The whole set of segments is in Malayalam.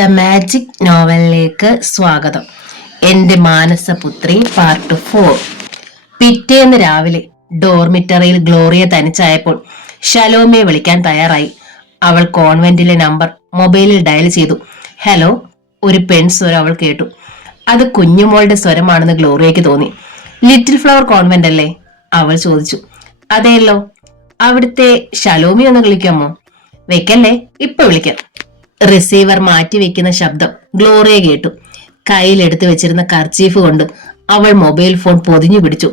ദ മാജിക് നോവലിലേക്ക് സ്വാഗതം. എന്റെ മാനസപുത്രി പാർട്ട് 4. പിറ്റേന്ന് രാവിലെ ഡോർമിറ്ററിയിൽ ഗ്ലോറിയ തനിച്ചായപ്പോൾ ഷലോമിയെ വിളിക്കാൻ തയ്യാറായി. അവൾ കോൺവെന്റിലെ നമ്പർ മൊബൈലിൽ ഡയൽ ചെയ്തു. ഹലോ, ഒരു പെൺസ്വരം അവൾ കേട്ടു. അത് കുഞ്ഞുമോളുടെ സ്വരമാണെന്ന് ഗ്ലോറിയയ്ക്ക് തോന്നി. ലിറ്റിൽ ഫ്ലവർ കോൺവെന്റ് അല്ലേ? അവൾ ചോദിച്ചു. അതെയല്ലോ. അവിടുത്തെ ഷലോമി ഒന്ന് വിളിക്കാമോ? വെക്കല്ലേ, ഇപ്പൊ വിളിക്കാം. റിസീവർ മാറ്റിവെക്കുന്ന ശബ്ദം ഗ്ലോറിയ കേട്ടു. കയ്യിലെടുത്ത് വെച്ചിരുന്ന കർച്ചീഫ് കൊണ്ട് അവൾ മൊബൈൽ ഫോൺ പൊതിഞ്ഞു പിടിച്ചു.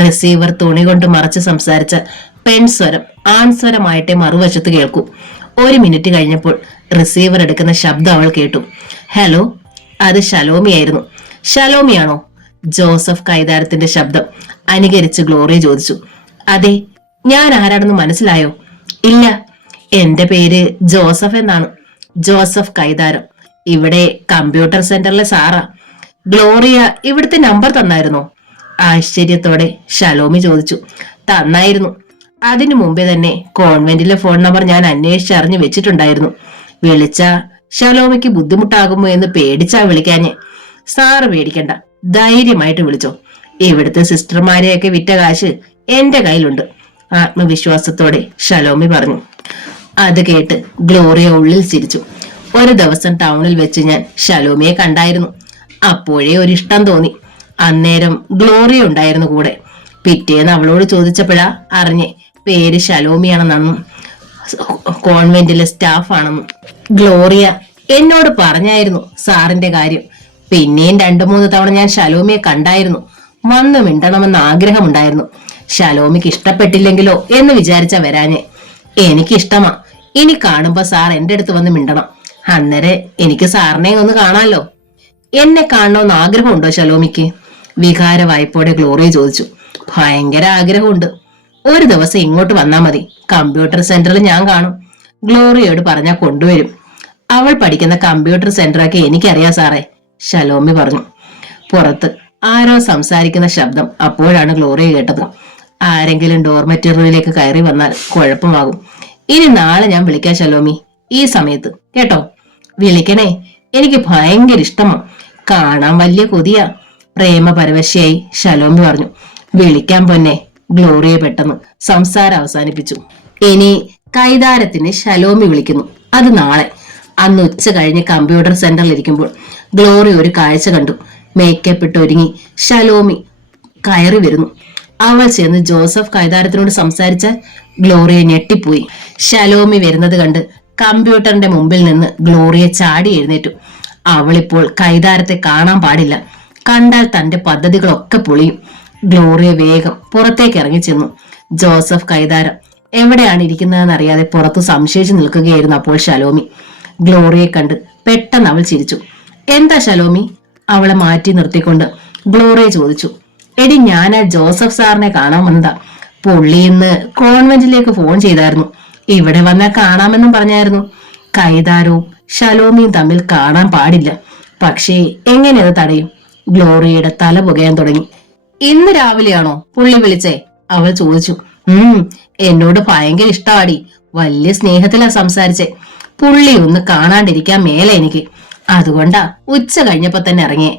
റിസീവർ തുണി കൊണ്ട് മറച്ച് സംസാരിച്ച പെൺസ്വരം ആൺസ്വരമായിട്ടേ മറുവശത്ത് കേൾക്കൂ. 1 മിനിറ്റ് കഴിഞ്ഞപ്പോൾ റിസീവർ എടുക്കുന്ന ശബ്ദം അവൾ കേട്ടു. ഹലോ, അത് ഷലോമിയായിരുന്നു. ഷലോമിയാണോ? ജോസഫ് കൈതാരത്തിന്റെ ശബ്ദം അനുകരിച്ച് ഗ്ലോറിയ ചോദിച്ചു. അതെ, ഞാൻ ആരാണെന്ന് മനസ്സിലായോ? ഇല്ല, എന്റെ പേര് ജോസഫ് എന്നാണ്. ജോസഫ് കൈതാരം. ഇവിടെ കമ്പ്യൂട്ടർ സെന്ററിലെ സാറാ. ഗ്ലോറിയ ഇവിടുത്തെ നമ്പർ തന്നായിരുന്നോ? ആശ്ചര്യത്തോടെ ഷലോമി ചോദിച്ചു. തന്നായിരുന്നു. അതിനു മുമ്പേ തന്നെ കോൺവെന്റിലെ ഫോൺ നമ്പർ ഞാൻ അന്വേഷിച്ചറിഞ്ഞു വെച്ചിട്ടുണ്ടായിരുന്നു. വിളിച്ച ഷലോമിക്ക് ബുദ്ധിമുട്ടാകുമോ എന്ന് പേടിച്ചാ വിളിക്കാഞ്ഞ്. സാറ് പേടിക്കണ്ട, ധൈര്യമായിട്ട് വിളിച്ചോ. ഇവിടുത്തെ സിസ്റ്റർമാരെയൊക്കെ വിറ്റ കാശ് എന്റെ കയ്യിലുണ്ട്, ആത്മവിശ്വാസത്തോടെ ഷലോമി പറഞ്ഞു. അത് കേട്ട് ഗ്ലോറിയ ഉള്ളിൽ ചിരിച്ചു. ഒരു ദിവസം ടൗണിൽ വെച്ച് ഞാൻ ഷലോമിയെ കണ്ടായിരുന്നു. അപ്പോഴേ ഒരു ഇഷ്ടം തോന്നി. അന്നേരം ഗ്ലോറിയ ഉണ്ടായിരുന്നു കൂടെ. പിറ്റേന്ന് അവളോട് ചോദിച്ചപ്പോഴാ അറിഞ്ഞേ പേര് ഷലോമിയാണെന്നും കോൺവെന്റിലെ സ്റ്റാഫ് ആണെന്നും. ഗ്ലോറിയ എന്നോട് പറഞ്ഞായിരുന്നു സാറിന്റെ കാര്യം. പിന്നെയും 2-3 തവണ ഞാൻ ഷലോമിയെ കണ്ടായിരുന്നു. വന്നു മിണ്ടണമെന്ന് ആഗ്രഹമുണ്ടായിരുന്നു. ഷലോമിക്ക് ഇഷ്ടപ്പെട്ടില്ലെങ്കിലോ എന്ന് വിചാരിച്ച വരാഞ്ഞേ. എനിക്കിഷ്ടമാ. ഇനി കാണുമ്പോ സാർ എന്റെ അടുത്ത് വന്ന് മിണ്ടണം. അന്നേരെ എനിക്ക് സാറിനെ ഒന്ന് കാണാമല്ലോ. എന്നെ കാണണമെന്ന് ആഗ്രഹമുണ്ടോ ഷലോമിക്ക്? വികാര വായ്പോടെ ഗ്ലോറിയ ചോദിച്ചു. ഭയങ്കര ആഗ്രഹമുണ്ട്. ഒരു ദിവസം ഇങ്ങോട്ട് വന്നാ മതി. കമ്പ്യൂട്ടർ സെന്ററിൽ ഞാൻ കാണും. ഗ്ലോറിയോട് പറഞ്ഞാൽ കൊണ്ടുവരും. അവൾ പഠിക്കുന്ന കമ്പ്യൂട്ടർ സെന്ററൊക്കെ എനിക്കറിയാം സാറേ, ഷലോമി പറഞ്ഞു. പുറത്ത് ആരോ സംസാരിക്കുന്ന ശബ്ദം അപ്പോഴാണ് ഗ്ലോറിയ കേട്ടത്. ആരെങ്കിലും ഡോർമെറ്ററിയിലേക്ക് കയറി വന്നാൽ കുഴപ്പമാകും. ഇനി നാളെ ഞാൻ വിളിക്കാം ഷലോമി, ഈ സമയത്ത് കേട്ടോ. വിളിക്കണേ, എനിക്ക് ഭയങ്കര ഇഷ്ടമാ. കാണാൻ വലിയ കൊതിയാ, പ്രേമപരവശയായി ഷലോമി പറഞ്ഞു. വിളിക്കാൻ പൊന്നെ, ഗ്ലോറിയ പെട്ടെന്ന് സംസാരം അവസാനിപ്പിച്ചു. ഇനി കൈതാരത്തിന് ഷലോമി വിളിക്കുന്നു. അത് നാളെ. അന്ന് ഉച്ച കഴിഞ്ഞ് കമ്പ്യൂട്ടർ സെന്ററിൽ ഇരിക്കുമ്പോൾ ഗ്ലോറിയ ഒരു കാഴ്ച കണ്ടു. മേക്കപ്പ് ഇട്ട് ഒരുങ്ങി ഷലോമി കയറി വരുന്നു. അവൾ ചെന്ന് ജോസഫ് കൈതാരത്തിനോട് സംസാരിച്ച ഗ്ലോറിയ ഞെട്ടിപ്പോയി. ഷലോമി വരുന്നത് കണ്ട് കമ്പ്യൂട്ടറിന്റെ മുമ്പിൽ നിന്ന് ഗ്ലോറിയ ചാടി എഴുന്നേറ്റു. അവളിപ്പോൾ കൈതാരത്തെ കാണാൻ പാടില്ല. കണ്ടാൽ തന്റെ പദ്ധതികളൊക്കെ പൊളിയും. ഗ്ലോറിയ വേഗം പുറത്തേക്ക് ഇറങ്ങി ചെന്നു. ജോസഫ് കൈതാരം എവിടെയാണ് ഇരിക്കുന്നതെന്ന് അറിയാതെ പുറത്തു സംശയിച്ചു നിൽക്കുകയായിരുന്നു അപ്പോൾ ഷലോമി. ഗ്ലോറിയെ കണ്ട് പെട്ടെന്ന് അവൾ ചിരിച്ചു. എന്താ ഷലോമി? അവളെ മാറ്റി നിർത്തിക്കൊണ്ട് ഗ്ലോറിയ ചോദിച്ചു. എടി, ഞാൻ ആ ജോസഫ് സാറിനെ കാണാൻ വന്നതാ. പുള്ളി ഇന്ന് കോൺവെന്റിലേക്ക് ഫോൺ ചെയ്തായിരുന്നു. ഇവിടെ വന്നാൽ കാണാമെന്നും പറഞ്ഞായിരുന്നു. കൈതാരവും ഷലോമിയും തമ്മിൽ കാണാൻ പാടില്ല. പക്ഷേ എങ്ങനെ അത് തടയും? ഗ്ലോറിയയുടെ തല പുകയാൻ തുടങ്ങി. ഇന്ന് രാവിലെയാണോ പുള്ളി വിളിച്ചേ? അവൾ ചോദിച്ചു. എന്നോട് ഭയങ്കര ഇഷ്ടമാടി. വലിയ സ്നേഹത്തിലാ സംസാരിച്ചേ. പുള്ളി ഒന്ന് കാണാണ്ടിരിക്കാൻ മേലെ എനിക്ക്. അതുകൊണ്ടാ ഉച്ച കഴിഞ്ഞപ്പോ തന്നെ ഇറങ്ങിയേ,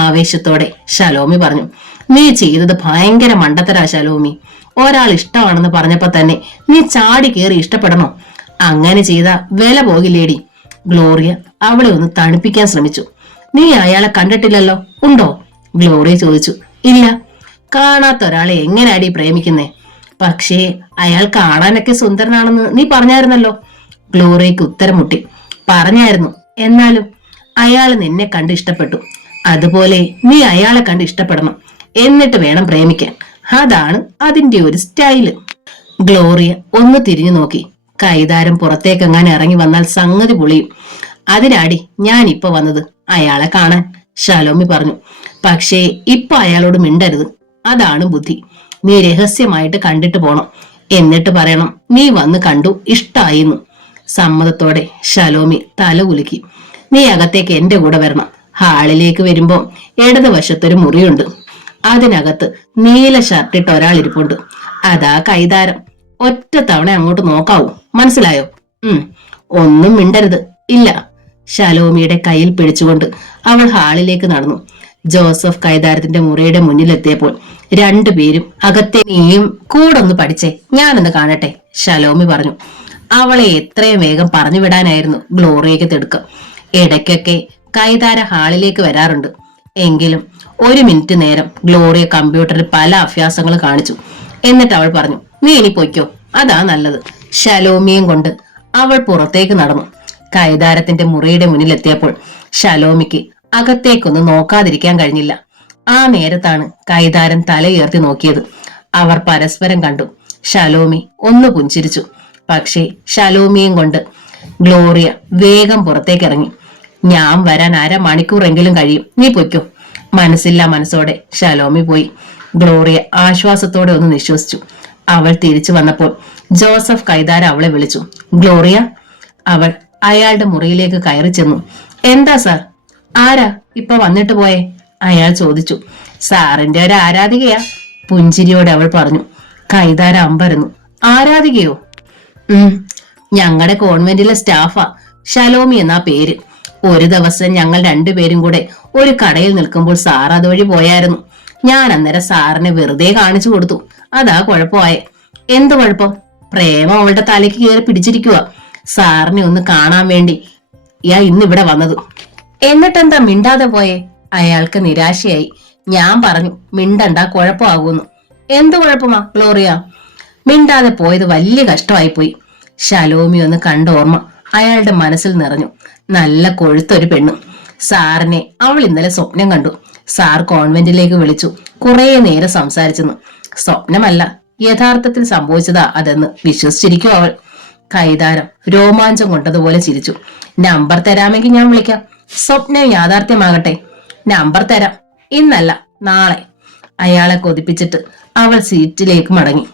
ആവേശത്തോടെ ഷലോമി പറഞ്ഞു. നീ ചെയ്തത് ഭയങ്കര മണ്ടത്തരാ ഷലോമി. ഒരാൾ ഇഷ്ടമാണെന്ന് പറഞ്ഞപ്പോ തന്നെ നീ ചാടി കയറി ഇഷ്ടപ്പെടണോ? അങ്ങനെ ചെയ്താ വില പോകില്ലേടി. ഗ്ലോറിയ അവളെ ഒന്ന് തണുപ്പിക്കാൻ ശ്രമിച്ചു. നീ അയാളെ കണ്ടിട്ടില്ലല്ലോ, ഉണ്ടോ? ഗ്ലോറിയ ചോദിച്ചു. ഇല്ല. കാണാത്ത ഒരാളെ എങ്ങനെയാടി പ്രേമിക്കുന്നേ? പക്ഷേ അയാൾ കാണാനൊക്കെ സുന്ദരനാണെന്ന് നീ പറഞ്ഞായിരുന്നല്ലോ. ഗ്ലോറിയക്ക് ഉത്തരം മുട്ടി. പറഞ്ഞായിരുന്നു. എന്നാലും അയാൾ നിന്നെ കണ്ട് ഇഷ്ടപ്പെട്ടു. അതുപോലെ നീ അയാളെ കണ്ട് ഇഷ്ടപ്പെടണം. എന്നിട്ട് വേണം പ്രേമിക്കാൻ. അതാണ് അതിന്റെ ഒരു സ്റ്റൈല്. ഗ്ലോറിയ ഒന്ന് തിരിഞ്ഞു നോക്കി. കൈതാരം പുറത്തേക്കെങ്ങാൻ ഇറങ്ങി വന്നാൽ സംഗതി പൊളിയും. അതിനാടി ഞാൻ ഇപ്പൊ വന്നത്, അയാളെ കാണാൻ, ഷലോമി പറഞ്ഞു. പക്ഷേ ഇപ്പൊ അയാളോട് മിണ്ടരുത്. അതാണ് ബുദ്ധി. നീ രഹസ്യമായിട്ട് കണ്ടിട്ട് പോണം. എന്നിട്ട് പറയണം നീ വന്ന് കണ്ടു, ഇഷ്ടായിന്ന്. സമ്മതത്തോടെ ഷലോമി തല കുലുക്കി. നീ അകത്തേക്ക് എന്റെ കൂടെ വരണം. ഹാളിലേക്ക് വരുമ്പോ ഇടതുവശത്തൊരു മുറിയുണ്ട്. അതിനകത്ത് നീല ഷർട്ടിട്ട് ഒരാൾ ഇരിപ്പുണ്ട്. അതാ കൈതാരം. ഒറ്റ തവണ അങ്ങോട്ട് നോക്കാവൂ, മനസ്സിലായോ? ഒന്നും മിണ്ടരുത്. ഇല്ല, ശലോമിയുടെ കയ്യിൽ പിടിച്ചുകൊണ്ട് അവൾ ഹാളിലേക്ക് നടന്നു. ജോസഫ് കൈതാരത്തിന്റെ മുറിയുടെ മുന്നിലെത്തിയപ്പോൾ രണ്ടുപേരും അകത്തെ നീയും കൂടൊന്ന് പഠിച്ചേ, ഞാനൊന്ന് കാണട്ടെ, ശലോമി പറഞ്ഞു. അവളെ എത്രയും വേഗം പറഞ്ഞു വിടാനായിരുന്നു ഗ്ലോറിയയ്ക്ക് തിടുക്കം. ഇടയ്ക്കൊക്കെ കൈതാര ഹാളിലേക്ക് വരാറുണ്ട്. എങ്കിലും ഒരു മിനിറ്റ് നേരം ഗ്ലോറിയ കമ്പ്യൂട്ടറിൽ പല അഭ്യാസങ്ങൾ കാണിച്ചു. എന്നിട്ട് അവൾ പറഞ്ഞു, നീ ഇനി പൊയ്ക്കോ, അതാ നല്ലത്. ശലോമിയും കൊണ്ട് അവൾ പുറത്തേക്ക് നടന്നു. കൈതാരത്തിന്റെ മുറിയുടെ മുന്നിലെത്തിയപ്പോൾ ശലോമിക്ക് അകത്തേക്കൊന്ന് നോക്കാതിരിക്കാൻ കഴിഞ്ഞില്ല. ആ നേരത്താണ് കൈതാരൻ തലയുയർത്തി നോക്കിയത്. അവർ പരസ്പരം കണ്ടു. ശലോമി ഒന്ന് പുഞ്ചിരിച്ചു. പക്ഷേ ശലോമിയും കൊണ്ട് ഗ്ലോറിയ വേഗം പുറത്തേക്ക് ഇറങ്ങി. ഞാൻ വരാൻ അരമണിക്കൂറെങ്കിലും കഴിയും, നീ പൊയ്ക്കോ. മനസ്സില്ലാ മനസ്സോടെ ശലോമി പോയി. ഗ്ലോറിയ ആശ്വാസത്തോടെ ഒന്ന് നിശ്വസിച്ചു. അവൾ തിരിച്ചു വന്നപ്പോൾ ജോസഫ് കൈതാര അവളെ വിളിച്ചു. ഗ്ലോറിയ. അവൾ അയാളുടെ മുറിയിലേക്ക് കയറി ചെന്നു. എന്താ സാർ? ആരാ ഇപ്പൊ വന്നിട്ട് പോയേ? അയാൾ ചോദിച്ചു. സാറിന്റെ ഒരു ആരാധികയാ, പുഞ്ചിരിയോടെ അവൾ പറഞ്ഞു. കൈതാര അമ്പരന്നു. ആരാധികയോ? ഞങ്ങളുടെ കോൺവെന്റിലെ സ്റ്റാഫാ, ശലോമി എന്നാ പേര്. ഒരു ദിവസം ഞങ്ങൾ രണ്ടുപേരും കൂടെ ഒരു കടയിൽ നിൽക്കുമ്പോൾ സാർ അതുവഴി പോയായിരുന്നു. ഞാൻ അന്നേരം സാറിനെ വെറുതെ കാണിച്ചു കൊടുത്തു. അതാ കുഴപ്പമായേ. എന്ത് കുഴപ്പം? പ്രേമം അവളുടെ തലയ്ക്ക് കയറി പിടിച്ചിരിക്കുക. സാറിനെ ഒന്ന് കാണാൻ വേണ്ടി ഇന്നിവിടെ വന്നത്. എന്നിട്ടെന്താ മിണ്ടാതെ പോയേ? അയാൾക്ക് നിരാശയായി. ഞാൻ പറഞ്ഞു മിണ്ടണ്ട, കുഴപ്പമാകുന്നു. എന്ത് കുഴപ്പമാ ഗ്ലോറിയ? മിണ്ടാതെ പോയത് വലിയ കഷ്ടമായി പോയി. ശലോമി ഒന്ന് കണ്ട ഓർമ്മ അയാളുടെ മനസ്സിൽ നിറഞ്ഞു. നല്ല കൊഴുത്തൊരു പെണ്ണും. സാറിനെ അവൾ ഇന്നലെ സ്വപ്നം കണ്ടു. സാർ കോൺവെന്റിലേക്ക് വിളിച്ചു. കുറെ നേരം സംസാരിച്ചെന്നു. സ്വപ്നമല്ല, യഥാർത്ഥത്തിൽ സംഭവിച്ചതാ അതെന്ന് വിശ്വസിച്ചിരിക്കും അവൾ. കൈതാരം രോമാഞ്ചം കൊണ്ടതുപോലെ ചിരിച്ചു. നമ്പർ തരാമെങ്കിൽ ഞാൻ വിളിക്കാം. സ്വപ്നം യാഥാർത്ഥ്യമാകട്ടെ. നമ്പർ തരാം, ഇന്നല്ല നാളെ. അയാളെ കൊതിപ്പിച്ചിട്ട് അവൾ സീറ്റിലേക്ക് മടങ്ങി.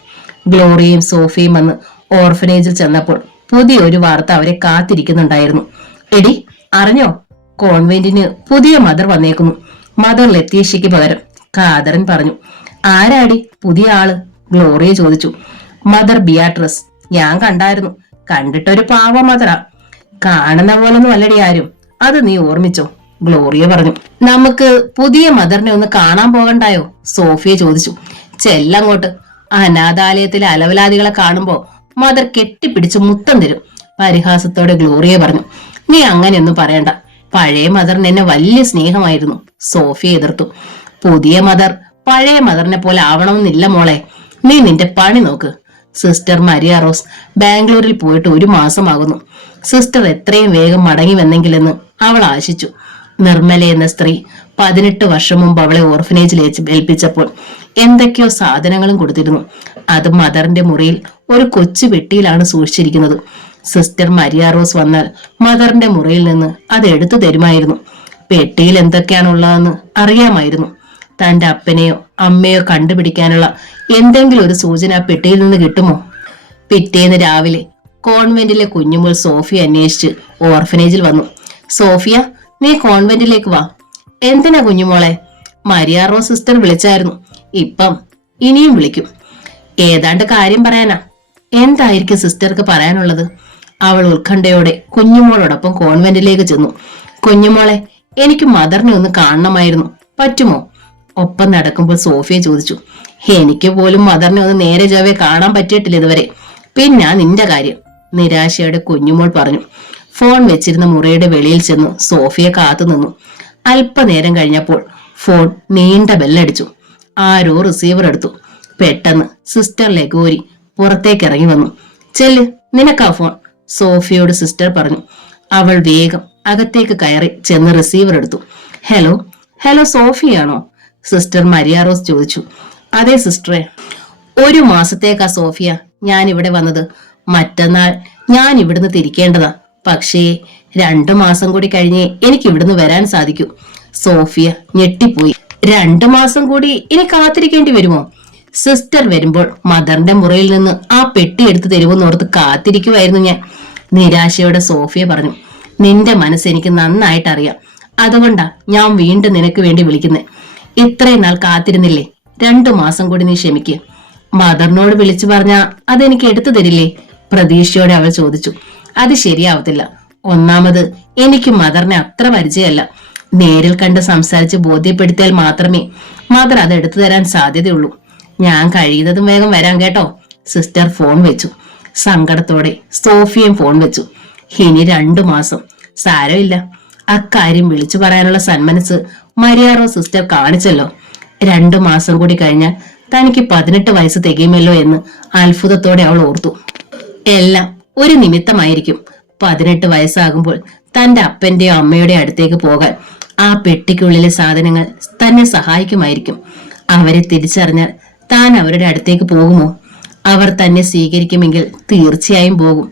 ഗ്ലോറിയയും സോഫിയും വന്ന് ഓർഫനേജിൽ ചെന്നപ്പോൾ പുതിയൊരു വാർത്ത അവരെ കാത്തിരിക്കുന്നുണ്ടായിരുന്നു. എടി, അറിഞ്ഞോ? കോൺവെന്റിന് പുതിയ മദർ വന്നേക്കുന്നു. മദർ ലത്തീഷയ്ക്ക് പകരം. കാതറൻ പറഞ്ഞു. ആരാടി പുതിയ ആള്? ഗ്ലോറിയ ചോദിച്ചു. Mother Beatrice. ഞാൻ കണ്ടായിരുന്നു. കണ്ടിട്ടൊരു പാവ മദറാ. കാണുന്ന പോലൊന്നും അല്ലടി ആരും. അത് നീ ഓർമ്മിച്ചോ? ഗ്ലോറിയ പറഞ്ഞു. നമുക്ക് പുതിയ മദറിനെ ഒന്ന് കാണാൻ പോകണ്ടായോ? സോഫിയ ചോദിച്ചു. ചെല്ലങ്ങോട്ട്. അനാഥാലയത്തിലെ അലവലാദികളെ കാണുമ്പോ മദർ കെട്ടിപ്പിടിച്ച് മുത്തം തരും. പരിഹാസത്തോടെ ഗ്ലോറിയ പറഞ്ഞു. നീ അങ്ങനെയൊന്നും പറയണ്ട. പഴയ മദറിന് എന്നെ വലിയ സ്നേഹമായിരുന്നു. സോഫിയ എതിർത്തു. പുതിയ മദർ പഴയ മദറിനെ പോലെ ആവണമെന്നില്ല മോളെ. നീ നിന്റെ പണി നോക്ക്. സിസ്റ്റർ മരിയ റോസ് ബാംഗ്ലൂരിൽ പോയിട്ട് 1 മാസമാകുന്നു. സിസ്റ്റർ എത്രയും വേഗം മടങ്ങി വന്നെങ്കിലെന്ന് അവൾ ആശിച്ചു. നിർമ്മല എന്ന സ്ത്രീ 18 വർഷം മുമ്പ് അവളെ ഓർഫനേജിൽ ഏൽപ്പിച്ചപ്പോൾ എന്തൊക്കെയോ സാധനങ്ങളും കൊടുത്തിരുന്നു. അത് മദറിന്റെ മുറിയിൽ ഒരു കൊച്ചു പെട്ടിയിലാണ് സൂക്ഷിച്ചിരിക്കുന്നത്. സിസ്റ്റർ മരിയ റോസ് വന്നാൽ മദറിന്റെ മുറിയിൽ നിന്ന് അത് എടുത്തു തരുമായിരുന്നു. പെട്ടിയിൽ എന്തൊക്കെയാണുള്ളതെന്ന് അറിയാമായിരുന്നു. തന്റെ അപ്പനെയോ അമ്മയോ കണ്ടുപിടിക്കാനുള്ള എന്തെങ്കിലും ഒരു സൂചന ആ പെട്ടിയിൽ നിന്ന് കിട്ടുമോ? പിറ്റേന്ന് രാവിലെ കോൺവെന്റിലെ കുഞ്ഞുമോൾ സോഫിയ അന്വേഷിച്ച് ഓർഫനേജിൽ വന്നു. സോഫിയ, നീ കോൺവെന്റിലേക്ക് വാ. എന്തിനാ കുഞ്ഞുമോളെ? മരിയ റോസ് സിസ്റ്റർ വിളിച്ചായിരുന്നു. ഇപ്പം ഇനിയും വിളിക്കും. ഏതാണ്ട് കാര്യം പറയാനാ. എന്തായിരിക്കും സിസ്റ്റർക്ക് പറയാനുള്ളത്? അവൾ ഉത്കണ്ഠയോടെ കുഞ്ഞുമോളോടൊപ്പം കോൺവെന്റിലേക്ക് ചെന്നു. കുഞ്ഞുമോളെ, എനിക്ക് മദറിനെ ഒന്ന് കാണണമായിരുന്നു, പറ്റുമോ? ഒപ്പം നടക്കുമ്പോൾ സോഫിയ ചോദിച്ചു. എനിക്ക് പോലും മദറിനെ ഒന്ന് നേരെ ചൊവ്വേ കാണാൻ പറ്റിയിട്ടില്ല ഇതുവരെ. പിന്നെ നിന്റെ കാര്യം, നിരാശയോടെ കുഞ്ഞുമോൾ പറഞ്ഞു. ഫോൺ വെച്ചിരുന്ന മുറിയുടെ വെളിയിൽ ചെന്നു സോഫിയ കാത്തു നിന്നു. അല്പനേരം കഴിഞ്ഞപ്പോൾ ഫോൺ നീണ്ട ബെല്ലടിച്ചു. ആരോ റിസീവർ എടുത്തു. പെട്ടെന്ന് സിസ്റ്റർ ലെഗോരി പുറത്തേക്ക് ഇറങ്ങി വന്നു. ചെല്ല്, നിനക്കാ ഫോൺ, സോഫിയോട് സിസ്റ്റർ പറഞ്ഞു. അവൾ വേഗം അകത്തേക്ക് കയറി ചെന്ന് റിസീവർ എടുത്തു. ഹലോ, ഹലോ, സോഫിയാണോ? സിസ്റ്റർ മരിയ റോസ് ചോദിച്ചു. അതെ സിസ്റ്ററെ. 1 മാസത്തേക്കാ സോഫിയ ഞാൻ ഇവിടെ വന്നത്. മറ്റന്നാൾ ഞാൻ ഇവിടുന്ന് തിരിക്കേണ്ടതാ. പക്ഷേ 2 മാസം കൂടി കഴിഞ്ഞേ എനിക്ക് ഇവിടുന്ന് വരാൻ സാധിക്കൂ. സോഫിയ ഞെട്ടിപ്പോയി. 2 മാസം കൂടി ഇനി കാത്തിരിക്കേണ്ടി വരുമോ? സിസ്റ്റർ വരുമ്പോൾ മദറിന്റെ മുറിയിൽ നിന്ന് ആ പെട്ടി എടുത്തു തരുമെന്നോർത്ത് കാത്തിരിക്കുമായിരുന്നു ഞാൻ. നിരാശയോടെ സോഫിയ പറഞ്ഞു. നിന്റെ മനസ്സ് എനിക്ക് നന്നായിട്ട് അറിയാം. അതുകൊണ്ടാ ഞാൻ വീണ്ടും നിനക്ക് വേണ്ടി വിളിക്കുന്നത്. ഇത്രയും നാൾ കാത്തിരുന്നില്ലേ? 2 മാസം കൂടി നീ ക്ഷമിക്കുക. മദറിനോട് വിളിച്ചു പറഞ്ഞാ അതെനിക്ക് എടുത്തു തരില്ലേ? പ്രതീക്ഷയോടെ അവൾ ചോദിച്ചു. അത് ശരിയാവത്തില്ല. ഒന്നാമത് എനിക്ക് മദറിനെ അത്ര പരിചയമല്ല. നേരിൽ കണ്ട് സംസാരിച്ച് ബോധ്യപ്പെടുത്തിയാൽ മാത്രമേ മദർ അത് എടുത്തു തരാൻ സാധ്യതയുള്ളൂ. ഞാൻ കഴിയുന്നതും വേഗം വരാം കേട്ടോ. സിസ്റ്റർ ഫോൺ വെച്ചു. സങ്കടത്തോടെ സോഫിയയും ഫോൺ വെച്ചു. ഇനി 2 മാസം. സാരമില്ല, അക്കാര്യം വിളിച്ചു പറയാനുള്ള സന്മനസ് മരിയാറോ സിസ്റ്റർ കാണിച്ചല്ലോ. 2 മാസം കൂടി കഴിഞ്ഞാൽ തനിക്ക് 18 വയസ്സ് തികയുമല്ലോ എന്ന് അത്ഭുതത്തോടെ അവൾ ഓർത്തു. എല്ലാം ഒരു നിമിത്തമായിരിക്കും. 18 വയസ്സാകുമ്പോൾ തന്റെ അപ്പന്റെയോ അമ്മയുടെയോ അടുത്തേക്ക് പോകാൻ ആ പെട്ടിക്കുള്ളിലെ സാധനങ്ങൾ തന്നെ സഹായിക്കുമായിരിക്കും. അവരെ തിരിച്ചറിഞ്ഞാൽ താൻ അവരുടെ അടുത്തേക്ക് പോകുമോ? അവർ തന്നെ സ്വീകരിക്കുമെങ്കിൽ തീർച്ചയായും പോകും.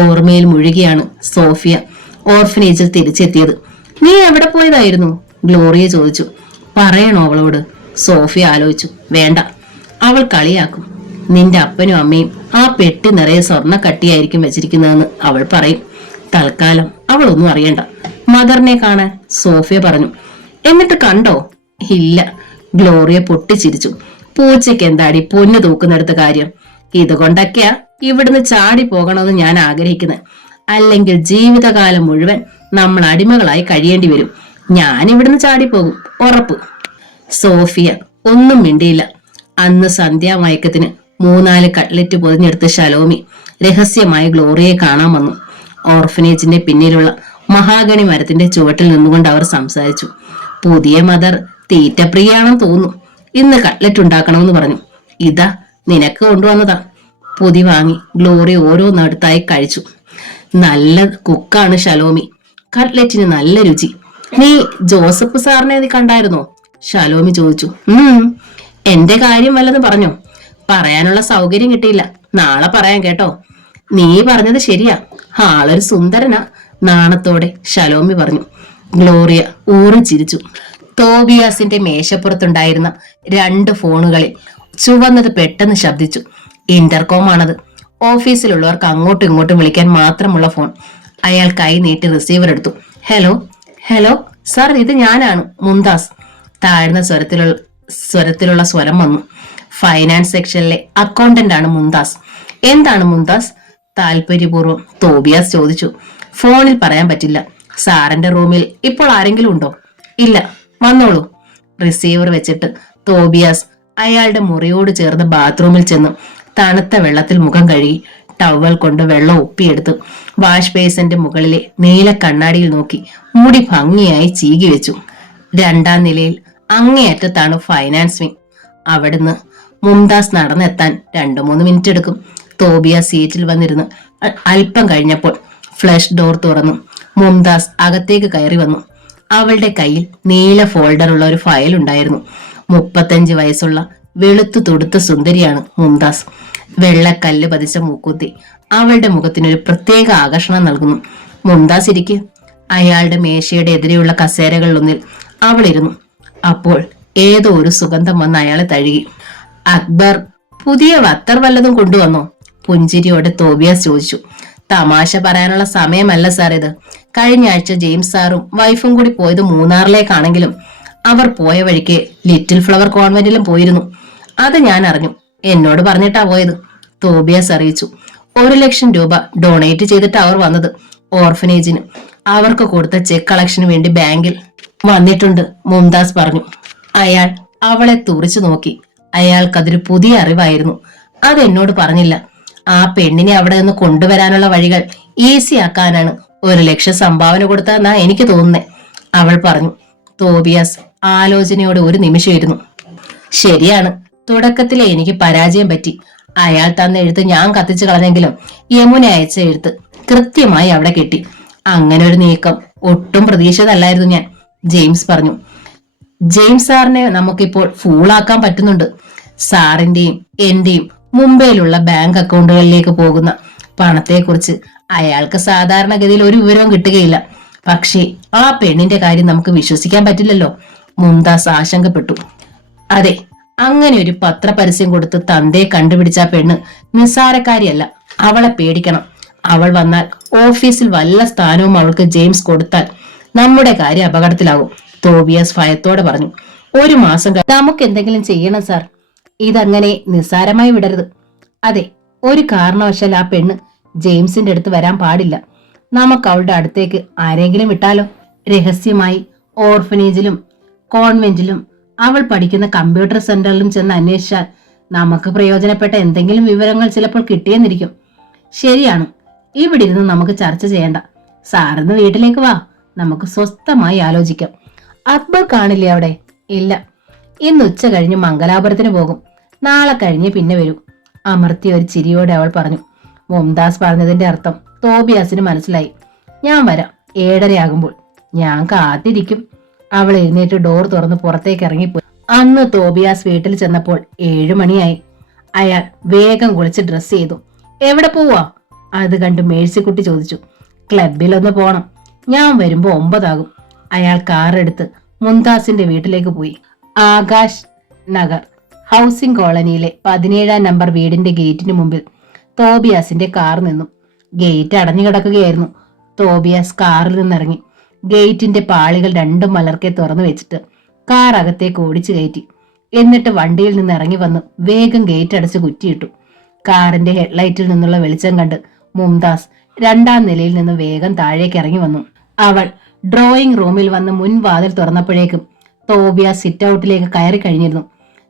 ഓർമ്മയിൽ മുഴുകിയാണ് സോഫിയ ഓർഫനേജിൽ തിരിച്ചെത്തിയത്. നീ എവിടെ പോയതായിരുന്നു? ഗ്ലോറിയ ചോദിച്ചു. പറയണോ അവളോട്? സോഫിയ ആലോചിച്ചു. വേണ്ട, അവൾ കളിയാക്കും. നിന്റെ അപ്പനും അമ്മയും ആ പെട്ടി നിറയെ സ്വർണ്ണ കട്ടിയായിരിക്കും വെച്ചിരിക്കുന്നതെന്ന് അവൾ പറയും. തൽക്കാലം അവൾ ഒന്നും അറിയണ്ട. മദറിനെ കാണാൻ സോഫിയ പറഞ്ഞു. എന്നിട്ട് കണ്ടോ? ഇല്ല. ഗ്ലോറിയ പൊട്ടിച്ചിരിച്ചു. പൂച്ചയ്ക്ക് എന്താടി പൊന്നു തൂക്കുന്നെടുത്ത കാര്യം? ഇതുകൊണ്ടൊക്കെയാ ഇവിടുന്ന് ചാടി പോകണമെന്ന് ഞാൻ ആഗ്രഹിക്കുന്നത്. അല്ലെങ്കിൽ ജീവിതകാലം മുഴുവൻ നമ്മൾ അടിമകളായി കഴിയേണ്ടി വരും. ഞാൻ ഇവിടുന്ന് ചാടിപ്പോകും, ഉറപ്പ്. സോഫിയ ഒന്നും മിണ്ടിയില്ല. അന്ന് സന്ധ്യാമയക്കത്തിന് 3-4 കട്ട്ലറ്റ് പൊതിഞ്ഞെടുത്ത് ശലോമി രഹസ്യമായി ഗ്ലോറിയെ കാണാൻ വന്നു. ഓർഫനേജിന്റെ പിന്നിലുള്ള മഹാഗണി മരത്തിന്റെ ചുവട്ടിൽ നിന്നുകൊണ്ട് അവർ സംസാരിച്ചു. പുതിയ മദർ തീറ്റപ്രിയാണെന്ന് തോന്നുന്നു. ഇന്ന് കട്ട്ലറ്റ് ഉണ്ടാക്കണമെന്ന് പറഞ്ഞു. ഇതാ നിനക്ക് കൊണ്ടുവന്നതാ. പൊതി വാങ്ങി ഗ്ലോറി ഓരോന്നടുത്തായി കഴിച്ചു. നല്ല കുക്കാണ് ശലോമി. കട്ട്ലറ്റിന് നല്ല രുചി. നീ ജോസഫ് സാറിനെ നീ കണ്ടായിരുന്നോ? ശലോമി ചോദിച്ചു. എന്റെ കാര്യം വല്ലതും പറഞ്ഞോ? പറയാനുള്ള സൗകര്യം കിട്ടിയില്ല. നാളെ പറയാൻ കേട്ടോ. നീ പറഞ്ഞത് ശരിയാ, ആളൊരു സുന്ദരനാ. നാണത്തോടെ ശലോമി പറഞ്ഞു. ഗ്ലോറിയ ഊറി ചിരിച്ചു. തോബിയാസിന്റെ മേശപ്പുറത്തുണ്ടായിരുന്ന 2 ഫോണുകളിൽ ചുവന്നത് പെട്ടെന്ന് ശബ്ദിച്ചു. ഇന്റർകോം ആണത്. ഓഫീസിലുള്ളവർക്ക് അങ്ങോട്ടും ഇങ്ങോട്ടും വിളിക്കാൻ മാത്രമുള്ള ഫോൺ. അയാൾ കൈ നീട്ടി റിസീവർ എടുത്തു. ഹലോ ഹലോ സർ, ഇത് ഞാനാണ്, മുംതാസ്. താഴ്ന്ന സ്വരത്തിലുള്ള സ്വരം വന്നു. ഫൈനാൻസ് സെക്ഷനിലെ അക്കൗണ്ടന്റ് ആണ് മുംതാസ്. എന്താണ് മുംതാസ്? താല്പര്യപൂർവ്വം തോബിയാസ് ചോദിച്ചു. ഫോണിൽ പറയാൻ പറ്റില്ല. സാറിന്റെ റൂമിൽ ഇപ്പോൾ ആരെങ്കിലും ഉണ്ടോ? ഇല്ല, വന്നോളൂ. റിസീവർ വെച്ചിട്ട് തോബിയാസ് അയാളുടെ മുറിയോട് ചേർന്ന് ബാത്റൂമിൽ ചെന്ന് തണുത്ത വെള്ളത്തിൽ മുഖം കഴുകി ടവൽ കൊണ്ട് വെള്ളം ഒപ്പിയെടുത്ത് വാഷ് ബേസിന്റെ മുകളിലെ നീല കണ്ണാടിയിൽ നോക്കി മുടി ഭംഗിയായി ചീകി വെച്ചു. 2ാം നിലയിൽ അങ്ങേയറ്റത്താണ് ഫൈനാൻസ് വിങ്. അവിടുന്ന് മുംതാസ് നടന്നെത്താൻ 2-3 മിനിറ്റ് എടുക്കും. തോബിയ സീറ്റിൽ വന്നിരുന്ന് അല്പം കഴിഞ്ഞപ്പോൾ ഫ്ലഷ് ഡോർ തുറന്നു മുംതാസ് അകത്തേക്ക് കയറി വന്നു. അവളുടെ കയ്യിൽ നീല ഫോൾഡറുള്ള ഒരു ഫയൽ ഉണ്ടായിരുന്നു. 35 വയസ്സുള്ള വെളുത്തു തുടുത്ത സുന്ദരിയാണ് മുംതാസ്. വെള്ളക്കല്ല് പതിച്ച മൂക്കുത്തി അവളുടെ മുഖത്തിനൊരു പ്രത്യേക ആകർഷണം നൽകുന്നു. മുംതാസ് ഇരിക്ക്. അയാളുടെ മേശയുടെ എതിരെയുള്ള കസേരകളിലൊന്നിൽ അവൾ ഇരുന്നു. അപ്പോൾ ഏതോ ഒരു സുഗന്ധം വന്ന് അയാളെ തഴുകി. അക്ബർ പുതിയ വത്തർ വല്ലതും കൊണ്ടുവന്നോ? പുഞ്ചിരിയോടെ തോബിയാസ് ചോദിച്ചു. തമാശ പറയാനുള്ള സമയമല്ല സാർ ഇത്. കഴിഞ്ഞ ആഴ്ച ജെയിംസ് സാറും വൈഫും കൂടി പോയത് മൂന്നാറിലേക്കാണെങ്കിലും അവർ പോയ വഴിക്ക് ലിറ്റിൽ ഫ്ലവർ കോൺവെന്റിലും പോയിരുന്നു. അത് ഞാൻ അറിഞ്ഞു. എന്നോട് പറഞ്ഞിട്ടാ പോയത്, തോബിയാസ് അറിയിച്ചു. 1 ലക്ഷം രൂപ ഡൊണേറ്റ് ചെയ്തിട്ട് അവർ വന്നത്. ഓർഫനേജിന് അവർക്ക് കൊടുത്ത ചെക്ക് കളക്ഷന് വേണ്ടി ബാങ്കിൽ വന്നിട്ടുണ്ട്, മുംതാസ് പറഞ്ഞു. അയാൾ അവളെ തുറിച്ചു നോക്കി. അയാൾക്കതൊരു പുതിയ അറിവായിരുന്നു. അതെന്നോട് പറഞ്ഞില്ല. ആ പെണ്ണിനെ അവിടെ നിന്ന് കൊണ്ടുവരാനുള്ള വഴികൾ ഈസി ആക്കാനാണ് 1 ലക്ഷം സംഭാവന കൊടുത്തതെന്നാ എനിക്ക് തോന്നുന്നേ, അവൾ പറഞ്ഞു. തോബിയാസ് ആലോചനയോടെ ഒരു നിമിഷം ഇരുന്നു. ശരിയാണ്, തുടക്കത്തിലെ എനിക്ക് പരാജയം പറ്റി. അയാൾ തന്ന എഴുത്ത് ഞാൻ കത്തിച്ചു കളഞ്ഞെങ്കിലും യമുന അയച്ച എഴുത്ത് കൃത്യമായി അവിടെ കിട്ടി. അങ്ങനെ ഒരു നീക്കം ഒട്ടും പ്രതീക്ഷിതല്ലായിരുന്നു ഞാൻ, ജെയിംസ് പറഞ്ഞു. ജെയിംസ് സാറിനെ നമുക്കിപ്പോൾ ഫൂളാക്കാൻ പറ്റുന്നുണ്ട്. സാറിന്റെയും എന്റെയും മുംബൈയിലുള്ള ബാങ്ക് അക്കൗണ്ടുകളിലേക്ക് പോകുന്ന പണത്തെക്കുറിച്ച് അയാൾക്ക് സാധാരണഗതിയിൽ ഒരു വിവരവും കിട്ടുകയില്ല. പക്ഷേ ആ പെണ്ണിന്റെ കാര്യം നമുക്ക് വിശ്വസിക്കാൻ പറ്റില്ലല്ലോ, മുംതാസ് ആശങ്കപ്പെട്ടു. അതെ, അങ്ങനെ ഒരു പത്രപരസ്യം കൊടുത്ത് തന്തയെ കണ്ടുപിടിച്ച ആ പെണ്ണ് നിസ്സാരക്കാരിയല്ല. അവളെ പേടിക്കണം. അവൾ വന്നാൽ ഓഫീസിൽ വല്ല സ്ഥാനവും അവൾക്ക് ജെയിംസ് കൊടുത്താൽ നമ്മുടെ കാര്യം അപകടത്തിലാകും, തോബിയാസ് ഭയത്തോടെ പറഞ്ഞു. 1 മാസം നമുക്ക് എന്തെങ്കിലും ചെയ്യണം സാർ. ഇതങ്ങനെ നിസ്സാരമായി വിടരുത്. അതെ, ഒരു കാരണവശാൽ ആ പെണ്ണ് ജെയിംസിന്റെ അടുത്ത് വരാൻ പാടില്ല. നമുക്ക് അവളുടെ അടുത്തേക്ക് ആരെങ്കിലും വിട്ടാലോ? രഹസ്യമായി ഓർഫനേജിലും കോൺവെന്റിലും അവൾ പഠിക്കുന്ന കമ്പ്യൂട്ടർ സെന്ററിലും ചെന്ന് അന്വേഷിച്ചാൽ നമുക്ക് പ്രയോജനപ്പെട്ട എന്തെങ്കിലും വിവരങ്ങൾ ചിലപ്പോൾ കിട്ടിയെന്നിരിക്കും. ശരിയാണ്, ഇവിടെ ഇരുന്ന് നമുക്ക് ചർച്ച ചെയ്യണ്ട. സാറിന്ന് വീട്ടിലേക്ക് വാ, നമുക്ക് സ്വസ്ഥമായി ആലോചിക്കാം. അക്ബർ കാണില്ലേ അവിടെ? ഇല്ല, ഇന്ന് ഉച്ച കഴിഞ്ഞ് മംഗലാപുരത്തിന് പോകും. നാളെ കഴിഞ്ഞ് പിന്നെ വരൂ. അമർത്തിയ ഒരു ചിരിയോടെ അവൾ പറഞ്ഞു. മുംതാസ് പറഞ്ഞതിന്റെ അർത്ഥം തോബിയാസിന് മനസ്സിലായി. ഞാൻ വരാം 7:30 ഞാൻ കാത്തിരിക്കും. അവൾ എഴുന്നേറ്റ് ഡോർ തുറന്ന് പുറത്തേക്ക് ഇറങ്ങിപ്പോയി. അന്ന് തോബിയാസ് വീട്ടിൽ ചെന്നപ്പോൾ 7 മണിയായി. അയാൾ വേഗം കുളിച്ച് ഡ്രസ് ചെയ്തു. എവിടെ പോവാ? അത് കണ്ട് മേഴ്സിക്കുട്ടി ചോദിച്ചു. ക്ലബിലൊന്ന് പോണം. ഞാൻ വരുമ്പോ 9 അയാൾ കാറെടുത്ത് മുംതാസിന്റെ വീട്ടിലേക്ക് പോയി. ആകാശ് നഗർ ഹൗസിംഗ് കോളനിയിലെ 17 നമ്പർ വീടിന്റെ ഗേറ്റിന് മുമ്പിൽ തോബിയാസിന്റെ കാർ നിന്നു. ഗേറ്റ് അടഞ്ഞു കിടക്കുകയായിരുന്നു. തോബിയാസ് കാറിൽ നിന്നിറങ്ങി ഗേറ്റിന്റെ പാളികൾ രണ്ടും മലർക്കെ തുറന്നു വെച്ചിട്ട് കാർ അകത്തേക്ക് ഓടിച്ചു കയറ്റി. എന്നിട്ട് വണ്ടിയിൽ നിന്ന് ഇറങ്ങി വന്ന് വേഗം ഗേറ്റ് അടച്ച് കുറ്റിയിട്ടു. കാറിന്റെ ഹെഡ്ലൈറ്റിൽ നിന്നുള്ള വെളിച്ചം കണ്ട് മുംതാസ് 2ാം നിലയിൽ നിന്ന് വേഗം താഴേക്ക് ഇറങ്ങി വന്നു. അവൾ ഡ്രോയിങ് റൂമിൽ വന്ന് മുൻവാതിൽ തുറന്നപ്പോഴേക്കും തോബിയാസ് സിറ്റ് ഔട്ടിലേക്ക് കയറി കഴിഞ്ഞിരുന്നു.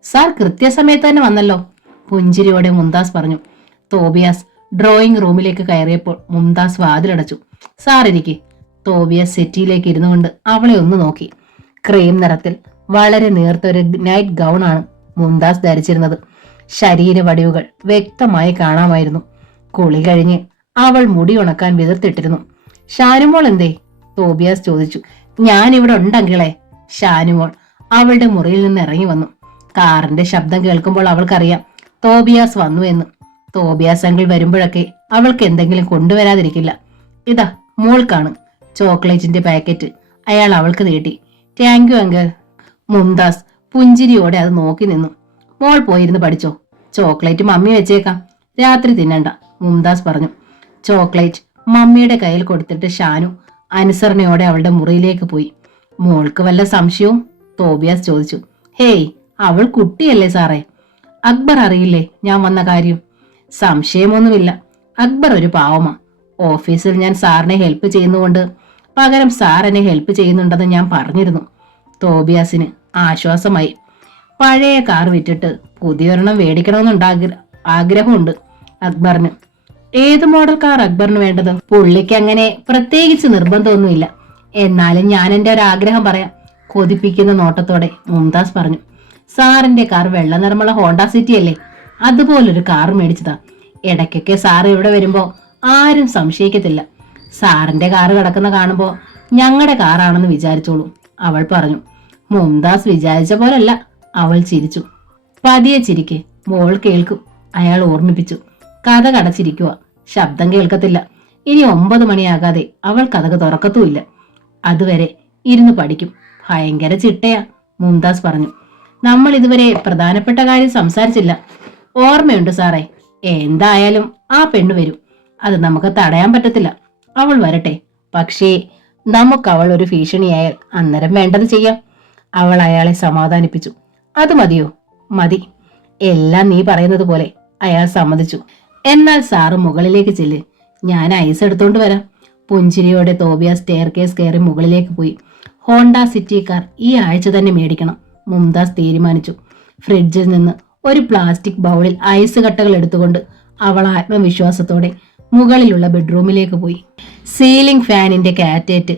സാർ കൃത്യസമയത്ത് തന്നെ വന്നല്ലോ, പുഞ്ചിരിയോടെ മുംതാസ് പറഞ്ഞു. തോബിയാസ് ഡ്രോയിങ് റൂമിലേക്ക് കയറിയപ്പോൾ മുംതാസ് വാതിലടച്ചു. സാർ ഇരിക്കെ. തോബിയാസ് സെറ്റിയിലേക്ക് ഇരുന്നുകൊണ്ട് അവളെ ഒന്ന് നോക്കി. ക്രീം നിറത്തിൽ വളരെ നേർത്തൊരു നൈറ്റ് ഗൗണാണ് മുംതാസ് ധരിച്ചിരുന്നത്. ശരീരവടിവുകൾ വ്യക്തമായി കാണാമായിരുന്നു. കുളി കഴിഞ്ഞ് അവൾ മുടി ഉണക്കാൻ വിതർത്തിട്ടിരുന്നു. ഷാനുമോൾ എന്തേ? തോബിയാസ് ചോദിച്ചു. ഞാൻ ഇവിടെ ഉണ്ടങ്കിളെ. ഷാനുമോൾ അവളുടെ മുറിയിൽ നിന്ന് ഇറങ്ങി വന്നു. കാറിന്റെ ശബ്ദം കേൾക്കുമ്പോൾ അവൾക്കറിയാം തോബിയാസ് വന്നു എന്ന്. തോബിയാസ് അങ്കിൾ വരുമ്പോഴൊക്കെ അവൾക്ക് എന്തെങ്കിലും കൊണ്ടുവരാതിരിക്കില്ല. ഇതാ മോൾക്കാണ് ചോക്ലേറ്റിന്റെ പാക്കറ്റ്. അയാൾ അവൾക്ക് നീട്ടി. Thank you uncle. മുംതാസ് പുഞ്ചിരിയോടെ അത് നോക്കി നിന്നു. മോൾ പോയിരുന്ന് പഠിച്ചോ, ചോക്ലേറ്റ് മമ്മി വെച്ചേക്കാം, രാത്രി തിന്നണ്ട, മുംതാസ് പറഞ്ഞു. ചോക്ലേറ്റ് മമ്മിയുടെ കയ്യിൽ കൊടുത്തിട്ട് ഷാനു അനുസരണയോടെ അവളുടെ മുറിയിലേക്ക് പോയി. മോൾക്ക് വല്ല സംശയവും? തോബിയാസ് ചോദിച്ചു. ഹേയ്, അവൾ കുട്ടിയല്ലേ സാറേ. അക്ബർ അറിയില്ലേ ഞാൻ വന്ന കാര്യം? സംശയമൊന്നുമില്ല, അക്ബർ ഒരു പാവമാ. ഓഫീസിൽ ഞാൻ സാറിനെ ഹെൽപ്പ് ചെയ്യുന്നതുകൊണ്ട് പകരം സാർ എന്നെ ഹെൽപ്പ് ചെയ്യുന്നുണ്ടെന്ന് ഞാൻ പറഞ്ഞിരുന്നു. തോബിയാസിന് ആശ്വാസമായി. പഴയ കാർ വിറ്റിട്ട് പുതിയൊരെണ്ണം മേടിക്കണമെന്നുണ്ട് ആഗ്രഹമുണ്ട് അക്ബറിന്. ഏത് മോഡൽ കാർ അക്ബറിന് വേണ്ടത്? പുള്ളിക്ക് അങ്ങനെ പ്രത്യേകിച്ച് നിർബന്ധമൊന്നുമില്ല. എന്നാലും ഞാൻ എന്റെ ഒരു ആഗ്രഹം പറയാം, കൊതിപ്പിക്കുന്ന നോട്ടത്തോടെ മുംതാസ് പറഞ്ഞു. സാറിന്റെ കാർ വെള്ള നിറമുള്ള ഹോണ്ട സിറ്റി അല്ലേ? അതുപോലൊരു കാർ മേടിച്ചതാ. ഇടയ്ക്കൊക്കെ സാർ ഇവിടെ വരുമ്പോ ആരും സംശയിക്കത്തില്ല. സാറിന്റെ കാറ് കിടക്കുന്ന കാണുമ്പോ ഞങ്ങളുടെ കാറാണെന്ന് വിചാരിച്ചോളൂ, അവൾ പറഞ്ഞു. മുംതാസ് വിചാരിച്ച പോലല്ല. അവൾ ചിരിച്ചു. പതിയെ ചിരിക്കെ, മോൾ കേൾക്കും, അയാൾ ഓർമ്മിപ്പിച്ചു. കഥ കടച്ചിരിക്കുക, ശബ്ദം കേൾക്കത്തില്ല. ഇനി 9 മണിയാകാതെ അവൾ കഥക് തുറക്കത്തുമില്ല. അതുവരെ ഇരുന്ന് പഠിക്കും. ഭയങ്കര ചിട്ടയാ, മുംതാസ് പറഞ്ഞു. നമ്മൾ ഇതുവരെ പ്രധാനപ്പെട്ട കാര്യം സംസാരിച്ചില്ല. ഓർമ്മയുണ്ട് സാറേ. എന്തായാലും ആ പെണ്ണ് വരും, അത് നമുക്ക് തടയാൻ പറ്റത്തില്ല. അവൾ വരട്ടെ. പക്ഷേ നമുക്ക് അവൾ ഒരു ഭീഷണിയായാൽ അന്നേരം വേണ്ടത് ചെയ്യാം. അവൾ അയാളെ സമാധാനിപ്പിച്ചു. അത് മതിയോ? മതി, എല്ലാം നീ പറയുന്നത് പോലെ, അയാൾ സമ്മതിച്ചു. എന്നാൽ സാറ് മുകളിലേക്ക് ചെല്ല്, ഞാൻ ഐസ് എടുത്തോണ്ട് വരാം. പുഞ്ചിരിയോടെ തോബിയ സ്റ്റെയർ കേസ് കയറി മുകളിലേക്ക് പോയി. ഹോണ്ട സിറ്റി കാർ ഈ ആഴ്ച തന്നെ മേടിക്കണം, മുംതാസ് തീരുമാനിച്ചു. ഫ്രിഡ്ജിൽ നിന്ന് ഒരു പ്ലാസ്റ്റിക് ബൗളിൽ ഐസ് കട്ടകൾ എടുത്തുകൊണ്ട് അവൾ ആത്മവിശ്വാസത്തോടെ മുകളിലുള്ള ബെഡ്റൂമിലേക്ക് പോയി. സീലിംഗ് ഫാനിന്റെ കാറ്റേറ്റ്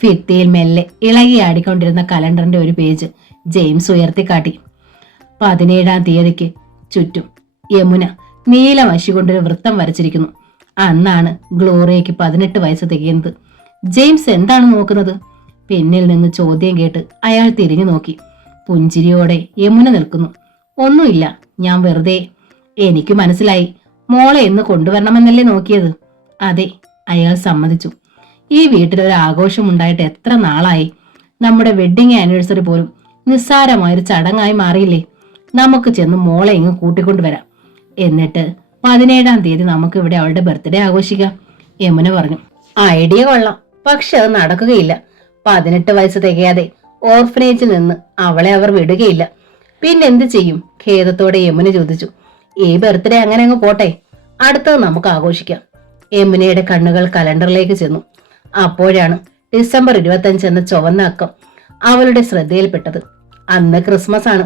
ഭിത്തിയിൽ മെല്ലെ ഇളകിയാടിക്കൊണ്ടിരുന്ന കലണ്ടറിന്റെ ഒരു പേജ് ജെയിംസ് ഉയർത്തിക്കാട്ടി. 17-ാം തീയതിക്ക് ചുറ്റും യമുന നീല മഷി കൊണ്ടൊരു വൃത്തം വരച്ചിരിക്കുന്നു. അന്നാണ് ഗ്ലോറിയയ്ക്ക് 18 വയസ്സ് തികയുന്നത്. ജെയിംസ് എന്താണ് നോക്കുന്നത്? പിന്നിൽ നിന്ന് ചോദ്യം കേട്ട് അയാൾ തിരിഞ്ഞു നോക്കി. പുഞ്ചിരിയോടെ യമുന നിൽക്കുന്നു. ഒന്നുമില്ല, ഞാൻ വെറുതെ. എനിക്ക് മനസ്സിലായി, മോളെ എന്ന് കൊണ്ടുവരണമെന്നല്ലേ നോക്കിയത്? അതെ, അയാൾ സമ്മതിച്ചു. ഈ വീട്ടിലൊരു ആഘോഷമുണ്ടായിട്ട് എത്ര നാളായി. നമ്മുടെ വെഡിങ് ആനിവേഴ്സറി പോലും നിസ്സാരമായൊരു ചടങ്ങായി മാറിയില്ലേ? നമുക്ക് ചെന്ന് മോളെ ഇങ്ങ് കൂട്ടിക്കൊണ്ടുവരാം. എന്നിട്ട് 17-ാം തീയതി നമുക്ക് ഇവിടെ അവളുടെ ബർത്ത്ഡേ ആഘോഷിക്കാം, യമുന പറഞ്ഞു. ഐഡിയ കൊള്ളാം, പക്ഷെ അത് നടക്കുകയില്ല. 18 വയസ്സ് തികയാതെ ഓർഫനേജിൽ നിന്ന് അവളെ അവർ വിടുകയില്ല. പിന്നെന്ത് ചെയ്യും? ഖേദത്തോടെ യമുന ചോദിച്ചു. ഈ ബർത്ത്ഡേ അങ്ങനെ അങ്ങ് പോട്ടെ, അടുത്തത് നമുക്ക് ആഘോഷിക്കാം. യമുനയുടെ കണ്ണുകൾ കലണ്ടറിലേക്ക് ചെന്നു. അപ്പോഴാണ് ഡിസംബർ 25 എന്ന ചുവന്ന അക്കം അവളുടെ ശ്രദ്ധയിൽപ്പെട്ടത്. അന്ന് ക്രിസ്മസ് ആണ്.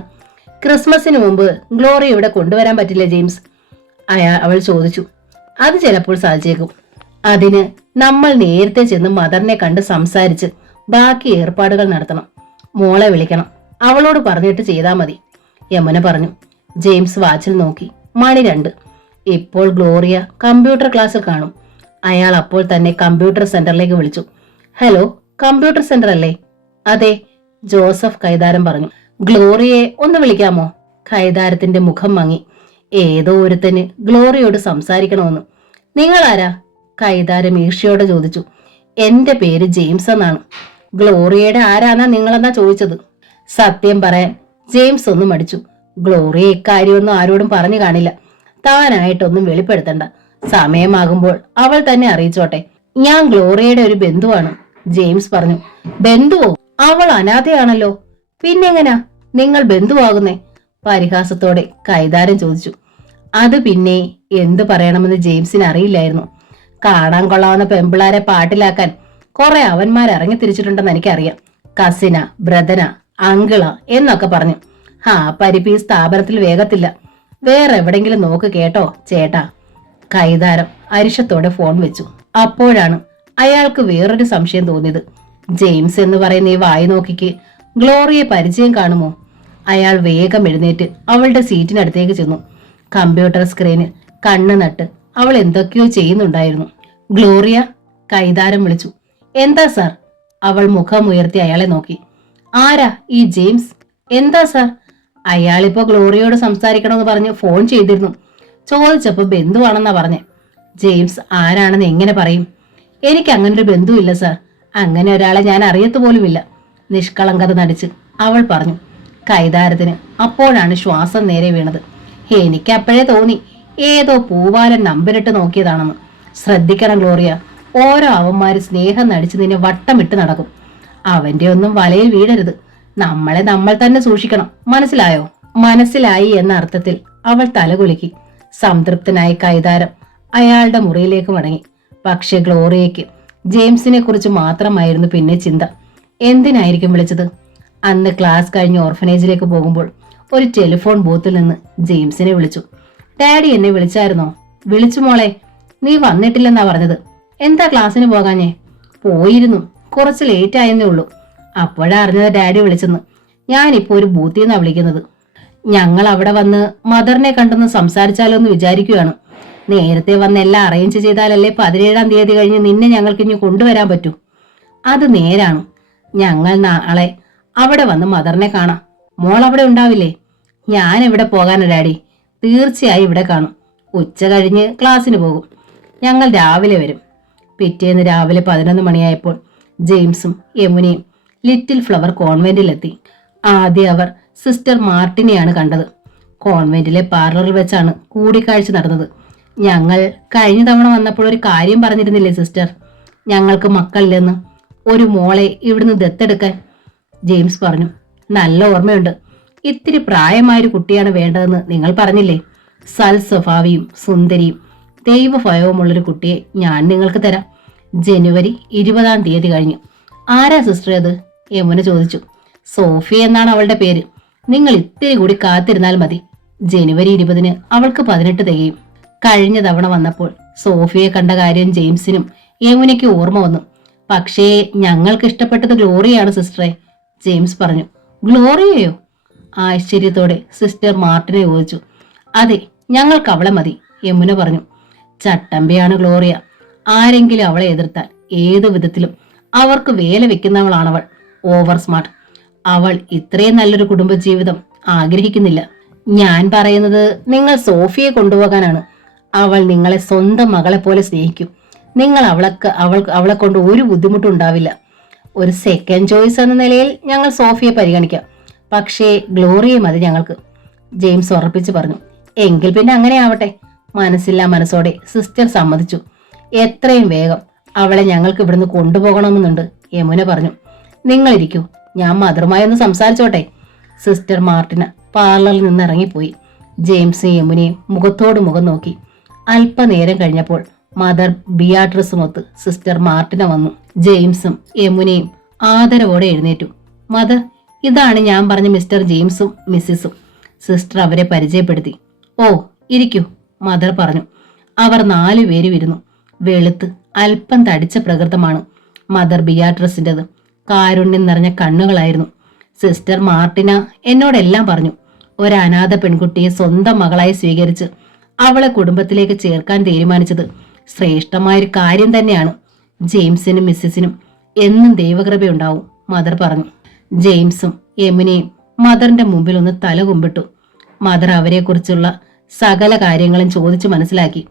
ക്രിസ്മസിന് മുമ്പ് ഗ്ലോറി ഇവിടെ കൊണ്ടുവരാൻ പറ്റില്ല ജെയിംസ്? അവൾ ചോദിച്ചു. അത് ചിലപ്പോൾ സാധിച്ചേക്കും. അതിന് നമ്മൾ നേരത്തെ ചെന്ന് മദറിനെ കണ്ട് സംസാരിച്ച് ബാക്കി ഏർപ്പാടുകൾ നടത്തണം. മോളെ വിളിക്കണം. അവളോട് പറഞ്ഞിട്ട് ചെയ്താൽ മതി, യമുന പറഞ്ഞു. ജെയിംസ് വാച്ചിൽ നോക്കി. മണി 2. ഇപ്പോൾ ഗ്ലോറിയ കമ്പ്യൂട്ടർ ക്ലാസ്സിൽ കാണും. അയാൾ അപ്പോൾ തന്നെ കമ്പ്യൂട്ടർ സെന്ററിലേക്ക് വിളിച്ചു. ഹലോ, കമ്പ്യൂട്ടർ സെന്റർ അല്ലേ? അതെ, ജോസഫ് കൈതാരം പറഞ്ഞു. ഗ്ലോറിയെ ഒന്ന് വിളിക്കാമോ? കൈതാരത്തിന്റെ മുഖം മങ്ങി. ഏതോ ഒരുത്തന് ഗ്ലോറിയോട് സംസാരിക്കണമെന്ന്. നിങ്ങൾ ആരാ? കൈതാരം ഈർഷ്യയോടെ ചോദിച്ചു. എന്റെ പേര് ജെയിംസ് എന്നാണ്. ഗ്ലോറിയയുടെ ആരാന്നാ നിങ്ങളെന്നാ ചോദിച്ചത്? സത്യം പറയാൻ ജെയിംസ് ഒന്നും മടിച്ചു. ഗ്ലോറിയ ഇക്കാര്യമൊന്നും ആരോടും പറഞ്ഞു കാണില്ല. താനായിട്ടൊന്നും വെളിപ്പെടുത്തണ്ട. സമയമാകുമ്പോൾ അവൾ തന്നെ അറിയിച്ചോട്ടെ. ഞാൻ ഗ്ലോറിയയുടെ ഒരു ബന്ധുവാണ്, ജെയിംസ് പറഞ്ഞു. ബന്ധുവോ? അവൾ അനാഥയാണല്ലോ. പിന്നെങ്ങനാ നിങ്ങൾ ബന്ധുവാകുന്നേ? പരിഹാസത്തോടെ കൈതാരം ചോദിച്ചു. അത് പിന്നെ എന്തു പറയണമെന്ന് ജെയിംസിന് അറിയില്ലായിരുന്നു. കാണാൻ കൊള്ളാവുന്ന പെമ്പിളാരെ പാട്ടിലാക്കാൻ കുറെ അവന്മാരിറങ്ങി തിരിച്ചിട്ടുണ്ടെന്ന് എനിക്കറിയാം. കസിന, ബ്രദന, അങ്കിള എന്നൊക്കെ പറഞ്ഞു. പരിപ്പ് ഈ സ്ഥാപനത്തിൽ വേഗത്തില്ല. വേറെ എവിടെങ്കിലും നോക്ക് കേട്ടോ ചേട്ടാ. കൈതാരം അരിശത്തോടെ ഫോൺ വെച്ചു. അപ്പോഴാണ് അയാൾക്ക് വേറൊരു സംശയം തോന്നിയത്. ജെയിംസ് എന്ന് പറയുന്ന ഈ വായി നോക്കിക്ക് ഗ്ലോറിയെ പരിചയം കാണുമോ? അയാൾ വേഗം എഴുന്നേറ്റ് അവളുടെ സീറ്റിനടുത്തേക്ക് ചെന്നു. കമ്പ്യൂട്ടർ സ്ക്രീനിൽ കണ്ണ് നട്ട് അവൾ എന്തൊക്കെയോ ചെയ്യുന്നുണ്ടായിരുന്നു. ഗ്ലോറിയ, കൈതാരം വിളിച്ചു. എന്താ സാർ? അവൾ മുഖം ഉയർത്തി അയാളെ നോക്കി. ആരാ ഈ ജെയിംസ്? എന്താ സാർ? അയാളിപ്പോ ഗ്ലോറിയോട് സംസാരിക്കണമെന്ന് പറഞ്ഞ് ഫോൺ ചെയ്തിരുന്നു. ചോദിച്ചപ്പോ ബന്ധുവാണെന്നാ പറഞ്ഞേ. ജെയിംസ് ആരാണെന്ന് എങ്ങനെ പറയും? എനിക്ക് അങ്ങനൊരു ബന്ധുവില്ല സാർ. അങ്ങനെ ഒരാളെ ഞാൻ അറിയത്തു പോലുമില്ല, നിഷ്കളങ്കത നടിച്ച് അവൾ പറഞ്ഞു. കൈതാരത്തിന് അപ്പോഴാണ് ശ്വാസം നേരെ വീണത്. എനിക്ക് അപ്പോഴേ തോന്നി ഏതോ പൂവാലൻ നമ്പരിട്ട് നോക്കിയതാണെന്ന്. ശ്രദ്ധിക്കണം ഗ്ലോറിയ, ഓരോ അവന്മാര് സ്നേഹം നടിച്ച് നിന്നെ വട്ടമിട്ട് നടക്കും. അവന്റെ ഒന്നും വലയിൽ വീഴരുത്. നമ്മളെ നമ്മൾ തന്നെ സൂക്ഷിക്കണം, മനസ്സിലായോ? മനസ്സിലായി എന്ന അർത്ഥത്തിൽ അവൾ തലകുലുക്കി. സംതൃപ്തനായി കൈതാരം അയാളുടെ മുറിയിലേക്ക് മടങ്ങി. പക്ഷെ ഗ്ലോറിയയ്ക്ക് ജെയിംസിനെ കുറിച്ച് മാത്രമായിരുന്നു പിന്നെ ചിന്ത. എന്തിനായിരിക്കും വിളിച്ചത്? അന്ന് ക്ലാസ് കഴിഞ്ഞ് ഓർഫനേജിലേക്ക് പോകുമ്പോൾ ഒരു ടെലിഫോൺ ബൂത്തിൽ നിന്ന് ജെയിംസിനെ വിളിച്ചു. ഡാഡി എന്നെ വിളിച്ചായിരുന്നോ? വിളിച്ചു മോളെ, നീ വന്നിട്ടില്ലെന്നാ പറഞ്ഞത്. എന്താ ക്ലാസ്സിന് പോകാഞ്ഞേ? പോയിരുന്നു, കുറച്ച് ലേറ്റ് ആയെന്നേ ഉള്ളൂ. അപ്പോഴാ അറിഞ്ഞത് ഡാഡി വിളിച്ചെന്ന്. ഞാനിപ്പോ ഒരു ബൂത്തിൽ നിന്നാ വിളിക്കുന്നത്. ഞങ്ങൾ അവിടെ വന്ന് മദറിനെ കണ്ടെന്ന് സംസാരിച്ചാലോ എന്ന് വിചാരിക്കുകയാണ്. നേരത്തെ വന്ന് എല്ലാം അറേഞ്ച് ചെയ്താലല്ലേ 17-ാം തീയതി കഴിഞ്ഞ് നിന്നെ ഞങ്ങൾക്ക് ഇനി കൊണ്ടുവരാൻ പറ്റൂ. അത് നേരാണ്. ഞങ്ങൾ നാളെ അവിടെ വന്ന് മദറിനെ കാണാം. മോൾ അവിടെ ഉണ്ടാവില്ലേ? ഞാൻ എവിടെ പോകാനാ ഡാഡി? തീർച്ചയായും ഇവിടെ കാണും. ഉച്ച കഴിഞ്ഞ് ക്ലാസ്സിന് പോകും. ഞങ്ങൾ രാവിലെ വരും. പിറ്റേന്ന് രാവിലെ 11 മണിയായപ്പോൾ ജെയിംസും യമുനയും ലിറ്റിൽ ഫ്ലവർ കോൺവെന്റിലെത്തി. ആദ്യം അവർ സിസ്റ്റർ മാർട്ടിനെയാണ് കണ്ടത്. കോൺവെന്റിലെ പാർലറിൽ വെച്ചാണ് കൂടിക്കാഴ്ച നടന്നത്. ഞങ്ങൾ കഴിഞ്ഞ തവണ വന്നപ്പോൾ ഒരു കാര്യം പറഞ്ഞിരുന്നില്ലേ സിസ്റ്റർ? ഞങ്ങൾക്ക് മക്കളില്ലെന്ന്. ഒരു മോളെ ഇവിടുന്ന് ദത്തെടുക്കാൻ. ജെയിംസ് പറഞ്ഞു. നല്ല ഓർമ്മയുണ്ട്. ഇത്തിരി പ്രായമായൊരു കുട്ടിയാണ് വേണ്ടതെന്ന് നിങ്ങൾ പറഞ്ഞില്ലേ? സൽസ്വഭാവിയും സുന്ദരിയും ദൈവഭയവുമുള്ളൊരു കുട്ടിയെ ഞാൻ നിങ്ങൾക്ക് തരാം. ജനുവരി 20-ാം തീയതി കഴിഞ്ഞു. ആരാ സിസ്റ്റർ അത്? യമുന ചോദിച്ചു. സോഫി എന്നാണ് അവളുടെ പേര്. നിങ്ങൾ ഇത്തിരി കൂടി കാത്തിരുന്നാൽ മതി. ജനുവരി 20-ന് അവൾക്ക് 18 തികയും. കഴിഞ്ഞ തവണ വന്നപ്പോൾ സോഫിയെ കണ്ട കാര്യം ജെയിംസിനും യമുനയ്ക്ക് ഓർമ്മ വന്നു. പക്ഷേ ഞങ്ങൾക്ക് ഇഷ്ടപ്പെട്ടത് ഗ്ലോറിയാണ് സിസ്റ്ററെ, ജെയിംസ് പറഞ്ഞു. ഗ്ലോറിയയോ? ആശ്ചര്യത്തോടെ സിസ്റ്റർ മാർട്ടിനെ ചോദിച്ചു. അതെ, ഞങ്ങൾക്ക് അവളെ മതി, യമുന പറഞ്ഞു. ചട്ടമ്പിയാണ് ഗ്ലോറിയ. ആരെങ്കിലും അവളെ എതിർത്താൽ ഏതു വിധത്തിലും അവർക്ക് വേല വെക്കുന്നവളാണവൾ. Over smart. അവൾ ഇത്രയും നല്ലൊരു കുടുംബജീവിതം ആഗ്രഹിക്കുന്നില്ല. ഞാൻ പറയുന്നത് നിങ്ങൾ സോഫിയെ കൊണ്ടുപോകാനാണ്. അവൾ നിങ്ങളെ സ്വന്തം മകളെ പോലെ സ്നേഹിക്കും. നിങ്ങൾ അവളെ കൊണ്ട് ഒരു ബുദ്ധിമുട്ടും ഉണ്ടാവില്ല. ഒരു സെക്കൻഡ് ചോയ്സ് എന്ന നിലയിൽ ഞങ്ങൾ സോഫിയെ പരിഗണിക്കാം. പക്ഷേ ഗ്ലോറിയെ മതി ഞങ്ങൾക്ക്, ജെയിംസ് ഉറപ്പിച്ചു പറഞ്ഞു. എങ്കിൽ പിന്നെ അങ്ങനെ ആവട്ടെ, മനസ്സില്ലാ മനസ്സോടെ സിസ്റ്റർ സമ്മതിച്ചു. എത്രയും വേഗം അവളെ ഞങ്ങൾക്ക് ഇവിടുന്ന് കൊണ്ടുപോകണമെന്നുണ്ട്, യമുന പറഞ്ഞു. നിങ്ങളിരിക്കൂ, ഞാൻ മദറുമായി ഒന്ന് സംസാരിച്ചോട്ടെ. സിസ്റ്റർ മാർട്ടിന പാർലറിൽ നിന്ന് ഇറങ്ങിപ്പോയി. ജെയിംസും യമുനയും മുഖത്തോട് മുഖം നോക്കി. അല്പനേരം കഴിഞ്ഞപ്പോൾ മദർ ബിയാട്രിസുമൊത്ത് സിസ്റ്റർ മാർട്ടിന വന്നു. ജെയിംസും യമുനയും ആദരവോടെ എഴുന്നേറ്റു. മദർ, ഇതാണ് ഞാൻ പറഞ്ഞ മിസ്റ്റർ ജെയിംസും മിസ്സിസും. സിസ്റ്റർ അവരെ പരിചയപ്പെടുത്തി. ഓ, ഇരിക്കൂ, മദർ പറഞ്ഞു. അവർ 4 പേരും ഇരുന്നു. വെളുത്ത് അല്പം തടിച്ച പ്രകൃതമാണ് മദർ ബിയാട്രിസിൻ്റെത്. കാരുണ്യം നിറഞ്ഞ കണ്ണുകളായിരുന്നു. സിസ്റ്റർ മാർട്ടിന എന്നോടെല്ലാം പറഞ്ഞു. ഒരു അനാഥ പെൺകുട്ടിയെ സ്വന്തം മകളായി സ്വീകരിച്ച് അവളെ കുടുംബത്തിലേക്ക് ചേർക്കാൻ തീരുമാനിച്ചത് ശ്രേഷ്ഠമായൊരു കാര്യം തന്നെയാണ്. ജെയിംസിനും മിസ്സിസിനും എന്നും ദൈവകൃപയുണ്ടാവും, മദർ പറഞ്ഞു. ജെയിംസും യമുനയും മദറിന്റെ മുമ്പിൽ ഒന്ന് തല കുമ്പിട്ടു. മദർ അവരെക്കുറിച്ചുള്ള സകല കാര്യങ്ങളും ചോദിച്ചു മനസ്സിലാക്കി.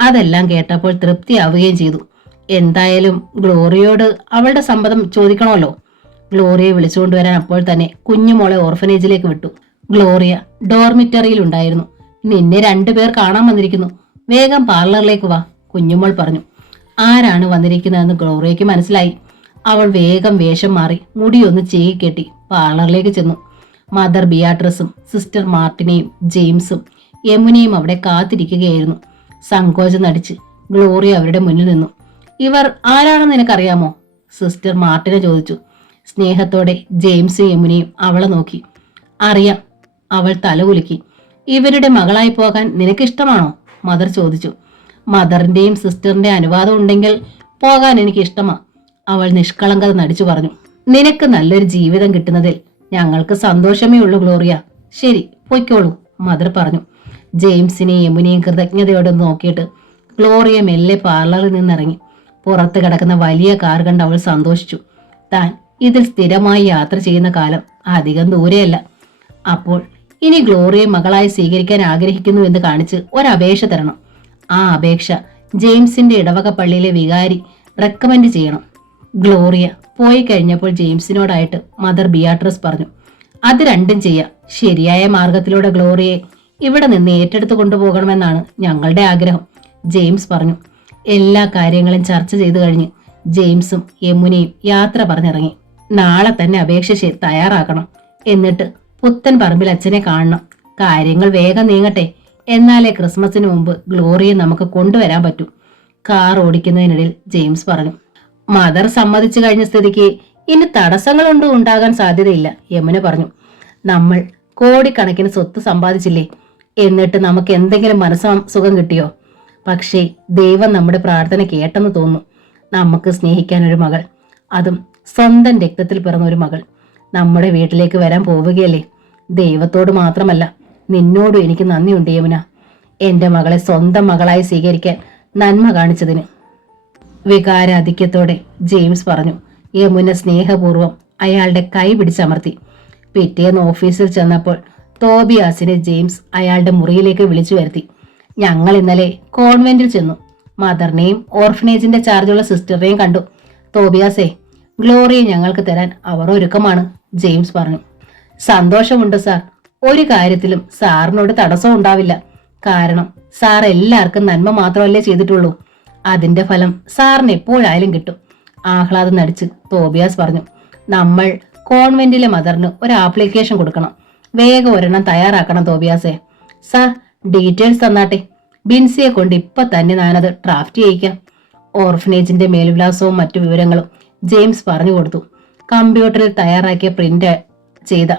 അതെല്ലാം കേട്ടപ്പോൾ തൃപ്തിയാവുകയും ചെയ്തു. എന്തായാലും ഗ്ലോറിയോട് അവളുടെ സമ്മതം ചോദിക്കണമല്ലോ. ഗ്ലോറിയെ വിളിച്ചുകൊണ്ടുവരാൻ അപ്പോൾ തന്നെ കുഞ്ഞുമോളെ ഓർഫനേജിലേക്ക് വിട്ടു. ഗ്ലോറിയ ഡോർമിറ്ററിയിൽ ഉണ്ടായിരുന്നു. നിന്നെ 2 പേർ കാണാൻ വന്നിരിക്കുന്നു, വേഗം പാർലറിലേക്ക് വാ, കുഞ്ഞുമോൾ പറഞ്ഞു. ആരാണ് വന്നിരിക്കുന്നതെന്ന് ഗ്ലോറിയയ്ക്ക് മനസ്സിലായി. അവൾ വേഗം വേഷം മാറി മുടിയൊന്ന് കെട്ടി പാർലറിലേക്ക് ചെന്നു. മദർ ബിയാട്രിസും സിസ്റ്റർ മാർട്ടിനെയും ജെയിംസും യമുനയും അവിടെ കാത്തിരിക്കുകയായിരുന്നു. സങ്കോചം നടിച്ച് ഗ്ലോറിയ അവരുടെ മുന്നിൽ നിന്നു. ഇവർ ആരാണെന്ന് നിനക്കറിയാമോ? സിസ്റ്റർ മാർട്ടിനെ ചോദിച്ചു. സ്നേഹത്തോടെ ജെയിംസും യമുനയും അവളെ നോക്കി. അറിയാം, അവൾ തലകുലുക്കി. ഇവരുടെ മകളായി പോകാൻ നിനക്കിഷ്ടമാണോ? മദർ ചോദിച്ചു. മദറിന്റെയും സിസ്റ്ററിന്റെ അനുവാദം ഉണ്ടെങ്കിൽ പോകാൻ എനിക്ക് ഇഷ്ടമാ, അവൾ നിഷ്കളങ്കത നടിച്ചു പറഞ്ഞു. നിനക്ക് നല്ലൊരു ജീവിതം കിട്ടുന്നതിൽ ഞങ്ങൾക്ക് സന്തോഷമേ ഉള്ളൂ ഗ്ലോറിയ. ശരി, പൊയ്ക്കോളൂ, മദർ പറഞ്ഞു. ജെയിംസിനെയും യമുനെയും കൃതജ്ഞതയോടെ നോക്കിയിട്ട് ഗ്ലോറിയ മെല്ലെ പാർലറിൽ നിന്നിറങ്ങി. പുറത്ത് കിടക്കുന്ന വലിയ കാർ കണ്ട് അവൾ സന്തോഷിച്ചു. താൻ ഇതിൽ സ്ഥിരമായി യാത്ര ചെയ്യുന്ന കാലം അധികം ദൂരെയല്ല. അപ്പോൾ ഇനി ഗ്ലോറിയെ മകളായി സ്വീകരിക്കാൻ ആഗ്രഹിക്കുന്നു എന്ന് കാണിച്ച് ഒരപേക്ഷ തരണം. ആ അപേക്ഷ ജെയിംസിന്റെ ഇടവക പള്ളിയിലെ വികാരി റെക്കമെൻഡ് ചെയ്യണം. ഗ്ലോറിയ പോയി കഴിഞ്ഞപ്പോൾ ജെയിംസിനോടായിട്ട് മദർ ബിയാട്രിസ് പറഞ്ഞു. അത് രണ്ടും ചെയ്യാം. ശരിയായ മാർഗത്തിലൂടെ ഗ്ലോറിയെ ഇവിടെ നിന്ന് ഏറ്റെടുത്തു കൊണ്ടുപോകണമെന്നാണ് ഞങ്ങളുടെ ആഗ്രഹം, ജെയിംസ് പറഞ്ഞു. എല്ലാ കാര്യങ്ങളും ചർച്ച ചെയ്തു കഴിഞ്ഞ് ജെയിംസും യമുനയും യാത്ര പറഞ്ഞിറങ്ങി. നാളെ തന്നെ അപേക്ഷ തയ്യാറാക്കണം. എന്നിട്ട് പുത്തൻ പറമ്പിൽ അച്ഛനെ കാണണം. കാര്യങ്ങൾ വേഗം നീങ്ങട്ടെ, എന്നാലേ ക്രിസ്മസിന് മുമ്പ് ഗ്ലോറിയെ നമുക്ക് കൊണ്ടുവരാൻ പറ്റൂ, കാർ ഓടിക്കുന്നതിനിടയിൽ ജെയിംസ് പറഞ്ഞു. മദർ സമ്മതിച്ചു കഴിഞ്ഞ സ്ഥിതിക്ക് ഇനി തടസ്സങ്ങളൊന്നും ഉണ്ടാകാൻ സാധ്യതയില്ല, യമുന പറഞ്ഞു. നമ്മൾ കോടിക്കണക്കിന് സ്വത്ത് സമ്പാദിച്ചില്ലേ, എന്നിട്ട് നമുക്ക് എന്തെങ്കിലും മനസ്സുഖം കിട്ടിയോ? പക്ഷേ ദൈവം നമ്മുടെ പ്രാർത്ഥന കേട്ടെന്ന് തോന്നുന്നു. നമുക്ക് സ്നേഹിക്കാൻ ഒരു മകൾ, അതും സ്വന്തം രക്തത്തിൽ പിറന്ന ഒരു മകൾ നമ്മുടെ വീട്ടിലേക്ക് വരാൻ പോവുകയല്ലേ. ദൈവത്തോട് മാത്രമല്ല, നിന്നോടും എനിക്ക് നന്ദിയുണ്ട് യമുന, എന്റെ മകളെ സ്വന്തം മകളായി സ്വീകരിക്കാൻ നന്മ കാണിച്ചതിന്. വികാരാധിക്യത്തോടെ ജെയിംസ് പറഞ്ഞു. യമുന സ്നേഹപൂർവ്വം അയാളുടെ കൈ പിടിച്ചമർത്തി. പിറ്റേന്ന് ഓഫീസിൽ ചെന്നപ്പോൾ തോബിയാസിനെ ജെയിംസ് അയാളുടെ മുറിയിലേക്ക് വിളിച്ചു വരുത്തി. ഞങ്ങൾ ഇന്നലെ കോൺവെന്റിൽ ചെന്നു. മദറിനെയും ഓർഫനേജിന്റെ ചാർജുള്ള സിസ്റ്ററിനെയും കണ്ടു. തോബിയാസേ, ഗ്ലോറിയെ ഞങ്ങൾക്ക് തരാൻ അവർ ഒരുക്കമാണ്, ജെയിംസ് പറഞ്ഞു. സന്തോഷമുണ്ട് സാർ. ഒരു കാര്യത്തിലും സാറിനോട് തടസ്സം ഉണ്ടാവില്ല. കാരണം സാർ എല്ലാവർക്കും നന്മ മാത്രമല്ലേ ചെയ്തിട്ടുള്ളൂ. അതിന്റെ ഫലം സാറിന് എപ്പോഴായാലും കിട്ടും, ആഹ്ലാദം നടിച്ച് തോബിയാസ് പറഞ്ഞു. നമ്മൾ കോൺവെന്റിലെ മദറിന് ഒരു ആപ്ലിക്കേഷൻ കൊടുക്കണം. വേഗം ഒരെണ്ണം തയ്യാറാക്കണം തോബിയാസേ. Sir, details തന്നാട്ടെ. ബിൻസിയെ കൊണ്ട് ഇപ്പൊ തന്നെ ഞാനത് ഡ്രാഫ്റ്റ് ചെയ്യിക്കാം. ഓർഫനേജിന്റെ മേൽവിലാസവും മറ്റു വിവരങ്ങളും ജെയിംസ് പറഞ്ഞു കൊടുത്തു. കമ്പ്യൂട്ടറിൽ തയ്യാറാക്കിയ പ്രിന്റ് ചെയ്ത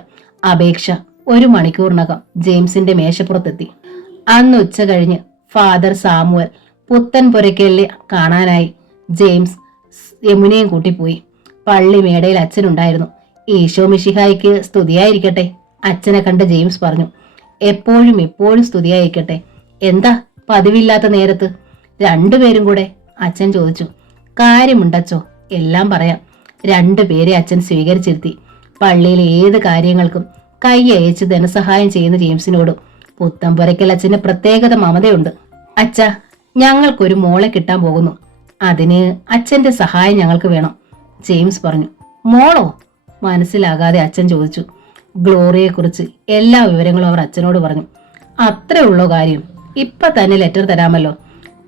അപേക്ഷ 1 മണിക്കൂറിനകം ജെയിംസിന്റെ മേശപ്പുറത്തെത്തി. അന്ന് ഉച്ച കഴിഞ്ഞ് ഫാദർ സാമുവൽ പുത്തൻ പുരയ്ക്കലിനെ കാണാനായി ജെയിംസ് യമുനയും കൂട്ടിപ്പോയി. പള്ളി മേടയിൽ അച്ഛനുണ്ടായിരുന്നു. ഈശോ മിശിഹായ്ക്ക് സ്തുതിയായിരിക്കട്ടെ, അച്ഛനെ കണ്ട് ജെയിംസ് പറഞ്ഞു. എപ്പോഴും സ്തുതിയായിരിക്കട്ടെ. എന്താ പതിവില്ലാത്ത നേരത്ത്? 2 പേരും കൂടെ, അച്ഛൻ ചോദിച്ചു. കാര്യമുണ്ടച്ചോ, എല്ലാം പറയാം. 2 പേരെ അച്ഛൻ സ്വീകരിച്ചിരുത്തി. പള്ളിയിലെ ഏത് കാര്യങ്ങൾക്കും കൈ അയച്ച് ധനസഹായം ചെയ്യുന്ന ജെയിംസിനോട് പുത്തമ്പുരയ്ക്കൽ അച്ഛന് പ്രത്യേകത മമതയുണ്ട്. അച്ഛ, ഞങ്ങൾക്കൊരു മോളെ കിട്ടാൻ പോകുന്നു. അതിന് അച്ഛന്റെ സഹായം ഞങ്ങൾക്ക് വേണം, ജെയിംസ് പറഞ്ഞു. മോളോ? മനസ്സിലാകാതെ അച്ഛൻ ചോദിച്ചു. ഗ്ലോറിയെക്കുറിച്ച് എല്ലാ വിവരങ്ങളും അവർ അച്ഛനോട് പറഞ്ഞു. അത്രേ ഉള്ളോ കാര്യം? ഇപ്പൊ തന്നെ ലെറ്റർ തരാമല്ലോ.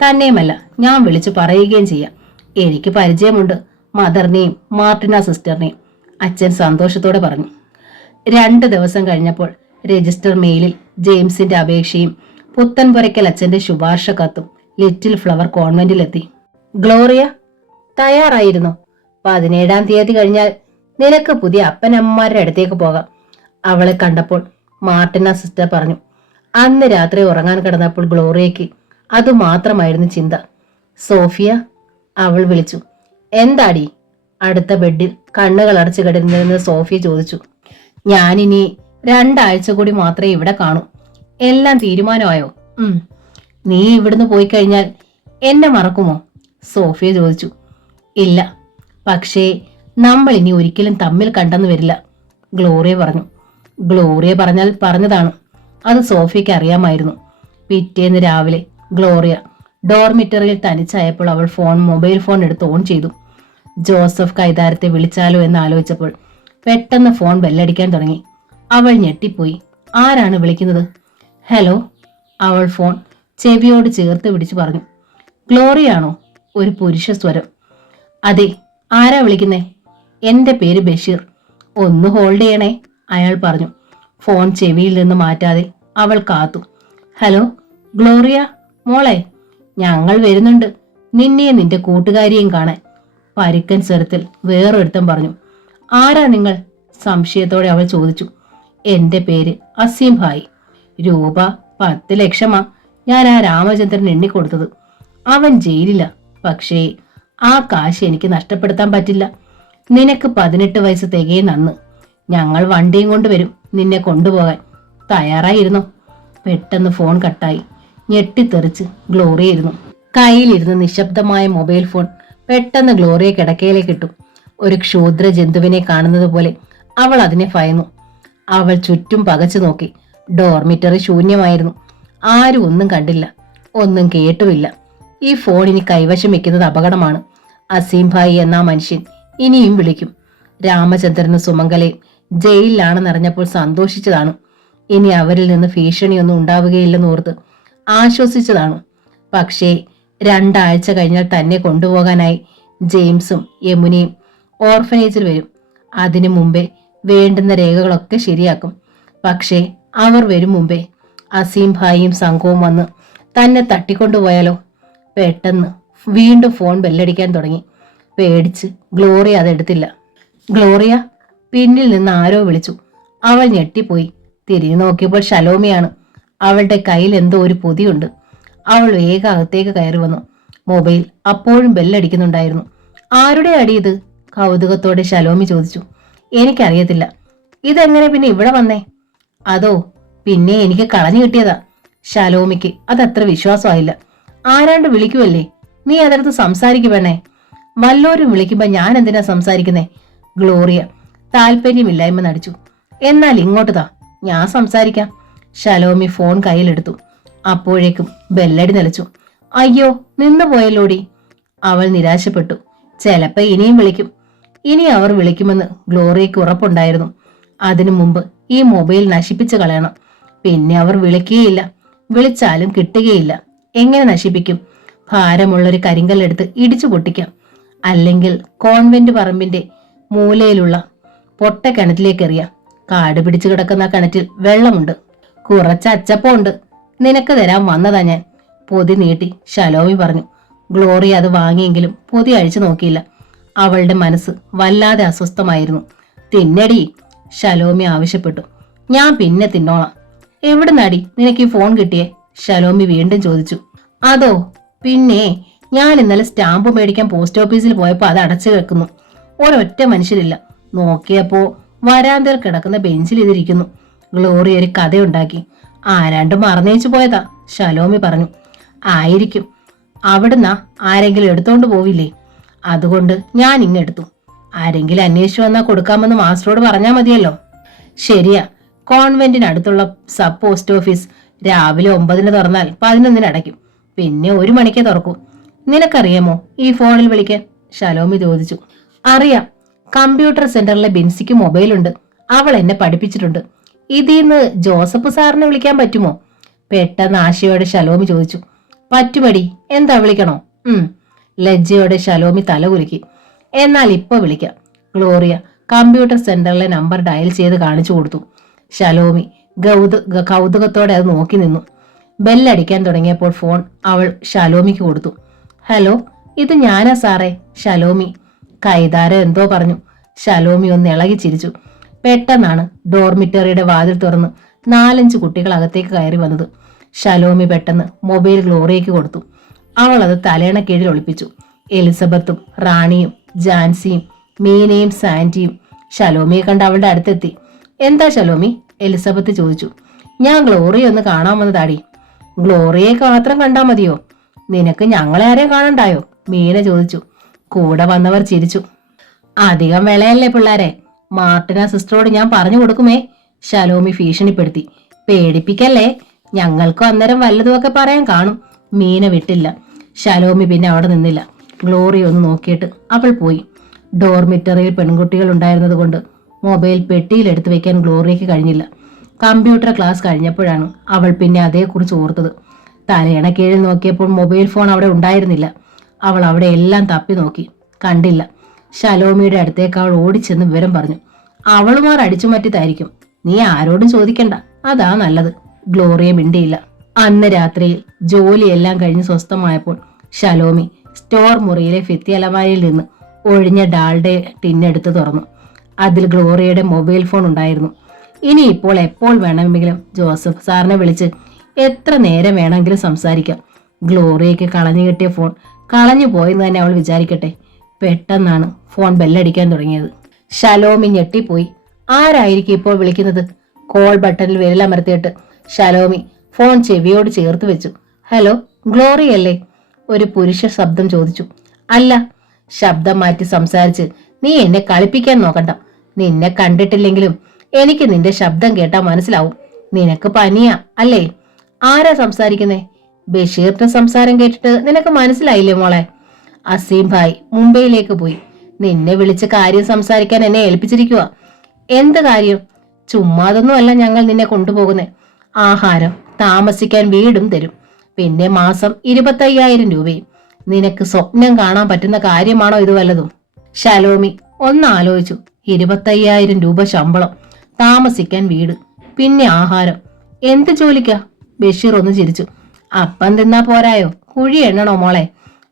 തന്നെയുമല്ല, ഞാൻ വിളിച്ചു പറയുകയും ചെയ്യാം. എനിക്ക് പരിചയമുണ്ട് മദറിനെയും മാർട്ടിന സിസ്റ്ററിനെയും, അച്ഛൻ സന്തോഷത്തോടെ പറഞ്ഞു. 2 ദിവസം കഴിഞ്ഞപ്പോൾ രജിസ്റ്റർ മെയിലിൽ ജെയിംസിന്റെ അപേക്ഷയും പുത്തൻപുരയ്ക്കൽ അച്ഛന്റെ ശുപാർശ കത്തും ലിറ്റിൽ ഫ്ലവർ കോൺവെന്റിലെത്തി. ഗ്ലോറിയ തയ്യാറായിരുന്നു. 17-ാം തീയതി കഴിഞ്ഞാൽ നിനക്ക് പുതിയ അപ്പനമ്മമാരുടെ അടുത്തേക്ക് പോകാം. അവളെ കണ്ടപ്പോൾ മാർട്ടിന സിസ്റ്റർ പറഞ്ഞു. അന്ന് രാത്രി ഉറങ്ങാൻ കിടന്നപ്പോൾ ഗ്ലോറിയയ്ക്ക് അതുമാത്രമായിരുന്നു ചിന്ത. സോഫിയ, അവൾ വിളിച്ചു. എന്താടി? അടുത്ത ബെഡിൽ കണ്ണുകൾ അടച്ചു കിടന്നിരുന്ന സോഫിയ ചോദിച്ചു. ഞാനിനി 2 ആഴ്ച കൂടി മാത്രമേ ഇവിടെ കാണൂ. എല്ലാം തീരുമാനമായോ? നീ ഇവിടുന്ന് പോയി കഴിഞ്ഞാൽ എന്നെ മറക്കുമോ? സോഫിയ ചോദിച്ചു. ഇല്ല, പക്ഷേ നമ്മൾ ഇനി ഒരിക്കലും തമ്മിൽ കണ്ടെന്ന് വരില്ല, ഗ്ലോറിയ പറഞ്ഞു. ഗ്ലോറിയ പറഞ്ഞതാണ്. അത് സോഫിയയ്ക്ക് അറിയാമായിരുന്നു. പിറ്റേന്ന് രാവിലെ ഗ്ലോറിയ ഡോർമിറ്ററിയിൽ തനിച്ചായപ്പോൾ അവൾ മൊബൈൽ ഫോൺ എടുത്ത് ഓൺ ചെയ്തു. ജോസഫ് കൈതാരത്തെ വിളിച്ചാലോ എന്ന് ആലോചിച്ചപ്പോൾ പെട്ടെന്ന് ഫോൺ ബെല്ലടിക്കാൻ തുടങ്ങി. അവൾ ഞെട്ടിപ്പോയി. ആരാണ് വിളിക്കുന്നത്? ഹലോ. അവൾ ഫോൺ ചെവിയോട് ചേർത്ത് പിടിച്ചു പറഞ്ഞു. ഗ്ലോറിയാണോ? ഒരു പുരുഷ സ്വരം. അതെ, ആരാ വിളിക്കുന്നേ? എന്റെ പേര് ബഷീർ. ഒന്ന് ഹോൾഡ് ചെയ്യണേ, അയാൾ പറഞ്ഞു. ഫോൺ ചെവിയിൽ നിന്ന് മാറ്റാതെ അവൾ കാത്തു. ഹലോ ഗ്ലോറിയ മോളെ, ഞങ്ങൾ വരുന്നുണ്ട്, നിന്നെയും നിന്റെ കൂട്ടുകാരിയെയും കാണാൻ, പരുക്കൻ സ്വരത്തിൽ വേറൊരുത്തൻ പറഞ്ഞു. ആരാ നിങ്ങൾ? സംശയത്തോടെ അവൾ ചോദിച്ചു. എന്റെ പേര് അസീം ഭായ്. രൂപ 10 ലക്ഷമാ ഞാൻ ആ രാമചന്ദ്രൻ എണ്ണിക്കൊടുത്തത്. അവൻ ജയിലില്ല. പക്ഷേ ആ കാശ് എനിക്ക് നഷ്ടപ്പെടുത്താൻ പറ്റില്ല. നിനക്ക് 18 വയസ്സ് തികയുന്നന്ന് ഞങ്ങൾ വണ്ടിയും കൊണ്ടുവരും നിന്നെ കൊണ്ടുപോകാൻ. തയ്യാറായിരുന്നോ? പെട്ടെന്ന് ഫോൺ കട്ടായി. ഞെട്ടിത്തെറിച്ച് ഗ്ലോറിയ ഇരുന്നു. കയ്യിലിരുന്ന് നിശബ്ദമായ മൊബൈൽ ഫോൺ പെട്ടെന്ന് ഗ്ലോറിയ കിടക്കയിലേക്ക് ഇട്ടു. ഒരു ക്ഷുദ്ര ജന്തുവിനെ കാണുന്നത് പോലെ അവൾ അതിനെ ഭയന്നു. അവൾ ചുറ്റും പകച്ചു നോക്കി. ഡോർമിറ്ററി ശൂന്യമായിരുന്നു. ആരും ഒന്നും കണ്ടില്ല, ഒന്നും കേട്ടുമില്ല. ഈ ഫോൺ ഇനി കൈവശം വെക്കുന്നത് അപകടമാണ്. അസീം ഭായി എന്ന മനുഷ്യൻ ഇനിയും വിളിക്കും. രാമചന്ദ്രനും സുമംഗലയും ജയിലിലാണെന്നറിഞ്ഞപ്പോൾ സന്തോഷിച്ചതാണ്. ഇനി അവരിൽ നിന്ന് ഭീഷണിയൊന്നും ഉണ്ടാവുകയില്ലെന്ന് ഓർത്ത് ആശ്വസിച്ചതാണ്. പക്ഷേ 2 ആഴ്ച കഴിഞ്ഞാൽ തന്നെ കൊണ്ടുപോകാനായി ജെയിംസും യമുനയും ഓർഫനേജിൽ വരും. അതിനു മുമ്പേ വേണ്ടുന്ന രേഖകളൊക്കെ ശരിയാക്കും. പക്ഷേ അവർ വരും മുമ്പേ അസീം ഭായിയും സംഘവും വന്ന് തന്നെ തട്ടിക്കൊണ്ടുപോയാലോ? പെട്ടെന്ന് വീണ്ടും ഫോൺ ബെല്ലടിക്കാൻ തുടങ്ങി. പേടിച്ച് ഗ്ലോറിയ അതെടുത്തില്ല. ഗ്ലോറിയ, പിന്നിൽ നിന്ന് ആരോ വിളിച്ചു. അവൾ ഞെട്ടിപ്പോയി. തിരിഞ്ഞു നോക്കിയപ്പോൾ ശലോമിയാണ്. അവളുടെ കയ്യിൽ എന്തോ ഒരു പൊതിയുണ്ട്. അവൾ വേഗം അകത്തേക്ക് കയറി വന്നു. മൊബൈൽ അപ്പോഴും ബെല്ലടിക്കുന്നുണ്ടായിരുന്നു. ആരുടെ അടി ഇത്? കൗതുകത്തോടെ ശലോമി ചോദിച്ചു. എനിക്കറിയത്തില്ല. ഇതെങ്ങനെ പിന്നെ ഇവിടെ വന്നേ? അതോ, പിന്നെ എനിക്ക് കളഞ്ഞു കിട്ടിയതാ. ശലോമിക്ക് അതത്ര വിശ്വാസമായില്ല. ആരാണ്ട് വിളിക്കുമല്ലേ, നീ അതിനകത്ത് സംസാരിക്കുവേണേ. വല്ലോരും വിളിക്കുമ്പോ ഞാൻ എന്തിനാ സംസാരിക്കുന്നേ? ഗ്ലോറിയ താല്പര്യമില്ലായ്മ നടിച്ചു. എന്നാൽ ഇങ്ങോട്ട് താ, ഞാൻ സംസാരിക്കാം. ശലോമി ഫോൺ കയ്യിലെടുത്തു. അപ്പോഴേക്കും ബെല്ലടി നിലച്ചു. അയ്യോ, നിന്നു പോയല്ലോടി. അവൾ നിരാശപ്പെട്ടു. ചെലപ്പോ ഇനിയും വിളിക്കും. ഇനി അവർ വിളിക്കുമെന്ന് ഗ്ലോറിയയ്ക്ക് ഉറപ്പുണ്ടായിരുന്നു. അതിനു മുമ്പ് ഈ മൊബൈൽ നശിപ്പിച്ചു കളയണം. പിന്നെ അവർ വിളിക്കുകയില്ല. വിളിച്ചാലും കിട്ടുകയില്ല. എങ്ങനെ നശിപ്പിക്കും? ഭാരമുള്ളൊരു കരിങ്കല്ലെടുത്ത് ഇടിച്ചു പൊട്ടിക്കാം. അല്ലെങ്കിൽ കോൺവെന്റ് പറമ്പിന്റെ മൂലയിലുള്ള പൊട്ട കിണറ്റിലേക്ക് എറിയാം. കാട് പിടിച്ചു കിടക്കുന്ന കിണറ്റിൽ വെള്ളമുണ്ട്. കുറച്ച് അച്ചപ്പമുണ്ട്. നിനക്ക് തരാൻ വന്നതാ ഞാൻ. പൊതി നീട്ടി ശലോമി പറഞ്ഞു. ഗ്ലോറിയ അത് വാങ്ങിയെങ്കിലും പൊതി അഴിച്ചു നോക്കിയില്ല. അവളുടെ മനസ്സ് വല്ലാതെ അസ്വസ്ഥമായിരുന്നു. തിന്നടി, ശലോമി ആവശ്യപ്പെട്ടു. ഞാൻ പിന്നെ തിന്നോളാം. എവിടുന്നാടി നിനക്ക് ഈ ഫോൺ കിട്ടിയേ? ശലോമി വീണ്ടും ചോദിച്ചു. അതോ, പിന്നെ ഞാൻ ഇന്നലെ സ്റ്റാമ്പ് മേടിക്കാൻ പോസ്റ്റ് ഓഫീസിൽ പോയപ്പോ അത് അടച്ചു വെക്കുന്നു. ഒരൊറ്റ മനുഷ്യരില്ല. നോക്കിയപ്പോ വരാന്തയിൽ കിടക്കുന്ന ബെഞ്ചിൽ ഇതിരിക്കുന്നു. ഗ്ലോറിയ ഒരു കഥയുണ്ടാക്കി. ആരാണ്ട് മറന്നേച്ചു പോയതാ, ശലോമി പറഞ്ഞു. ആയിരിക്കും. അവിടുന്ന് ആരെങ്കിലും എടുത്തോണ്ട് പോവില്ലേ? അതുകൊണ്ട് ഞാൻ ഇങ്ങെടുത്തു. ആരെങ്കിലും അന്വേഷിച്ചു വന്നാൽ കൊടുക്കാമെന്ന് മാസ്റ്ററോട് പറഞ്ഞാൽ മതിയല്ലോ. ശരിയാ, കോൺവെന്റിനടുത്തുള്ള സബ് പോസ്റ്റ് ഓഫീസ് രാവിലെ 9-ന് തുറന്നാൽ 11-ന് അടയ്ക്കും. പിന്നെ 1 മണിക്ക് തുറക്കും. നിനക്കറിയാമോ ഈ ഫോണിൽ വിളിക്കാൻ? ശലോമി ചോദിച്ചു. അറിയാം. കമ്പ്യൂട്ടർ സെന്ററിലെ ബിൻസിക്ക് മൊബൈലുണ്ട്. അവൾ എന്നെ പഠിപ്പിച്ചിട്ടുണ്ട്. ഇതിന്ന് ജോസഫ് സാറിനെ വിളിക്കാൻ പറ്റുമോ? പെട്ടെന്ന് ആശയോടെ ശലോമി ചോദിച്ചു. പറ്റുമടി. എന്താ, വിളിക്കണോ? ലജ്ജയോടെ ശലോമി തലകുലുക്കി. എന്നാൽ ഇപ്പൊ വിളിക്കാം. ഗ്ലോറിയ കമ്പ്യൂട്ടർ സെന്ററിലെ നമ്പർ ഡയൽ ചെയ്ത് കാണിച്ചു കൊടുത്തു. ശലോമി കൗതുകത്തോടെ അത് നോക്കി നിന്നു. ബെല്ലടിക്കാൻ തുടങ്ങിയപ്പോൾ ഫോൺ അവൾ ഷലോമിക്ക് കൊടുത്തു. ഹലോ, ഇത് ഞാനാ സാറേ, ഷലോമി. കൈതാരം എന്തോ പറഞ്ഞു. ഷലോമി ഒന്ന് ഇളകി ചിരിച്ചു. പെട്ടെന്നാണ് ഡോർമിറ്ററിയുടെ വാതിൽ തുറന്ന് 4-5 കുട്ടികൾ അകത്തേക്ക് കയറി വന്നത്. ഷലോമി പെട്ടെന്ന് മൊബൈൽ ഗ്ലോറിയയ്ക്ക് കൊടുത്തു. അവൾ അത് തലയണ കീഴിൽ ഒളിപ്പിച്ചു. എലിസബത്തും റാണിയും ജാൻസിയും മീനയും സാൻറ്റിയും ഷലോമിയെ കണ്ട് അവളുടെ അടുത്തെത്തി. എന്താ ഷലോമി? എലിസബത്ത് ചോദിച്ചു. ഞാൻ ഗ്ലോറിയെ ഒന്ന് കാണാൻ വന്നതാടി. ഗ്ലോറിയെ മാത്രം കണ്ടാ മതിയോ? നിനക്ക് ഞങ്ങളെ ആരെയും കാണണ്ടായോ? മീന ചോദിച്ചു. കൂടെ വന്നവർ ചിരിച്ചു. അധികം വിളയല്ലേ പിള്ളേരെ, മാർട്ടിന സിസ്റ്ററോട് ഞാൻ പറഞ്ഞു കൊടുക്കുമേ, ഷലോമി ഭീഷണിപ്പെടുത്തി. പേടിപ്പിക്കല്ലേ, ഞങ്ങൾക്കും അന്നേരം വല്ലതുമൊക്കെ പറയാൻ കാണും. മീന വിട്ടില്ല. ഷലോമി പിന്നെ അവിടെ നിന്നില്ല. ഗ്ലോറി ഒന്ന് നോക്കിയിട്ട് അവൾ പോയി. ഡോർമിറ്ററിയിൽ പെൺകുട്ടികൾ ഉണ്ടായിരുന്നത് കൊണ്ട് മൊബൈൽ പെട്ടിയിൽ എടുത്തു വെക്കാൻ ഗ്ലോറിയയ്ക്ക് കഴിഞ്ഞില്ല. കമ്പ്യൂട്ടർ ക്ലാസ് കഴിഞ്ഞപ്പോഴാണ് അവൾ പിന്നെ അതേക്കുറിച്ച് ഓർത്തത്. തലയണ കീഴിൽ നോക്കിയപ്പോൾ മൊബൈൽ ഫോൺ അവിടെ ഉണ്ടായിരുന്നില്ല. അവൾ അവിടെ എല്ലാം തപ്പി നോക്കി, കണ്ടില്ല. ഷലോമിയുടെ അടുത്തേക്ക് അവൾ ഓടിച്ചെന്ന് വിവരം പറഞ്ഞു. അവളുമാർ അടിച്ചുമാറ്റിയതായിരിക്കും, നീ ആരോടും ചോദിക്കണ്ട, അതാ നല്ലത്. ഗ്ലോറിയ മിണ്ടിയില്ല. അന്ന് രാത്രിയിൽ ജോലിയെല്ലാം കഴിഞ്ഞ് സ്വസ്ഥമായപ്പോൾ ഷലോമി സ്റ്റോർ മുറിയിലെ ഭിത്തി അലമാരയിൽ നിന്ന് ഒഴിഞ്ഞ ഡാൾഡെ ടിന്നെടുത്ത് തുറന്നു. അതിൽ ഗ്ലോറിയയുടെ മൊബൈൽ ഫോൺ ഉണ്ടായിരുന്നു. ഇനി ഇപ്പോൾ എപ്പോൾ വേണമെങ്കിലും ജോസഫ് സാറിനെ വിളിച്ച് എത്ര നേരം വേണമെങ്കിലും സംസാരിക്കാം. ഗ്ലോറിയയ്ക്ക് കളഞ്ഞു കിട്ടിയ ഫോൺ കളഞ്ഞു പോയെന്ന് തന്നെ അവൾ വിചാരിക്കട്ടെ. പെട്ടെന്നാണ് ഫോൺ ബെല്ലടിക്കാൻ തുടങ്ങിയത്. ഷലോമി ഞെട്ടിപ്പോയി. ആരായിരിക്കും ഇപ്പോൾ വിളിക്കുന്നത്? കോൾ ബട്ടണിൽ വിരലമർത്തിയിട്ട് ഷലോമി ഫോൺ ചെവിയോട് ചേർത്ത് വെച്ചു. ഹലോ, ഗ്ലോറിയല്ലേ? ഒരു പുരുഷ ശബ്ദം ചോദിച്ചു. അല്ല. ശബ്ദം മാറ്റി സംസാരിച്ച് നീ എന്നെ കളിപ്പിക്കാൻ നോക്കണ്ട. നിന്നെ കണ്ടിട്ടില്ലെങ്കിലും എനിക്ക് നിന്റെ ശബ്ദം കേട്ടാ മനസ്സിലാവും. നിനക്ക് പനിയാ അല്ലേ? ആരാ സംസാരിക്കുന്നേ? ബഷീറിന്റെ സംസാരം കേട്ടിട്ട് നിനക്ക് മനസ്സിലായില്ലേ മോളെ? അസീം ഭായ് മുംബൈയിലേക്ക് പോയി. നിന്നെ വിളിച്ച് കാര്യം സംസാരിക്കാൻ എന്നെ ഏൽപ്പിച്ചിരിക്കുക. എന്ത് കാര്യം? ചുമ്മാതൊന്നുമല്ല ഞങ്ങൾ നിന്നെ കൊണ്ടുപോകുന്നേ. ആഹാരം, താമസിക്കാൻ വീടും തരും. പിന്നെ മാസം 25,000 രൂപയും. നിനക്ക് സ്വപ്നം കാണാൻ പറ്റുന്ന കാര്യമാണോ ഇത് വല്ലതും? ഷലോമി ഒന്ന് ആലോചിച്ചു. 25,000 രൂപ ശമ്പളം, താമസിക്കാൻ വീട്, പിന്നെ ആഹാരം. എന്ത് ജോലിക്കാ? ബഷീർ ഒന്ന് ചിരിച്ചു. അപ്പം തിന്നാ പോരായോ? കുഴി എണ്ണണോ മോളെ?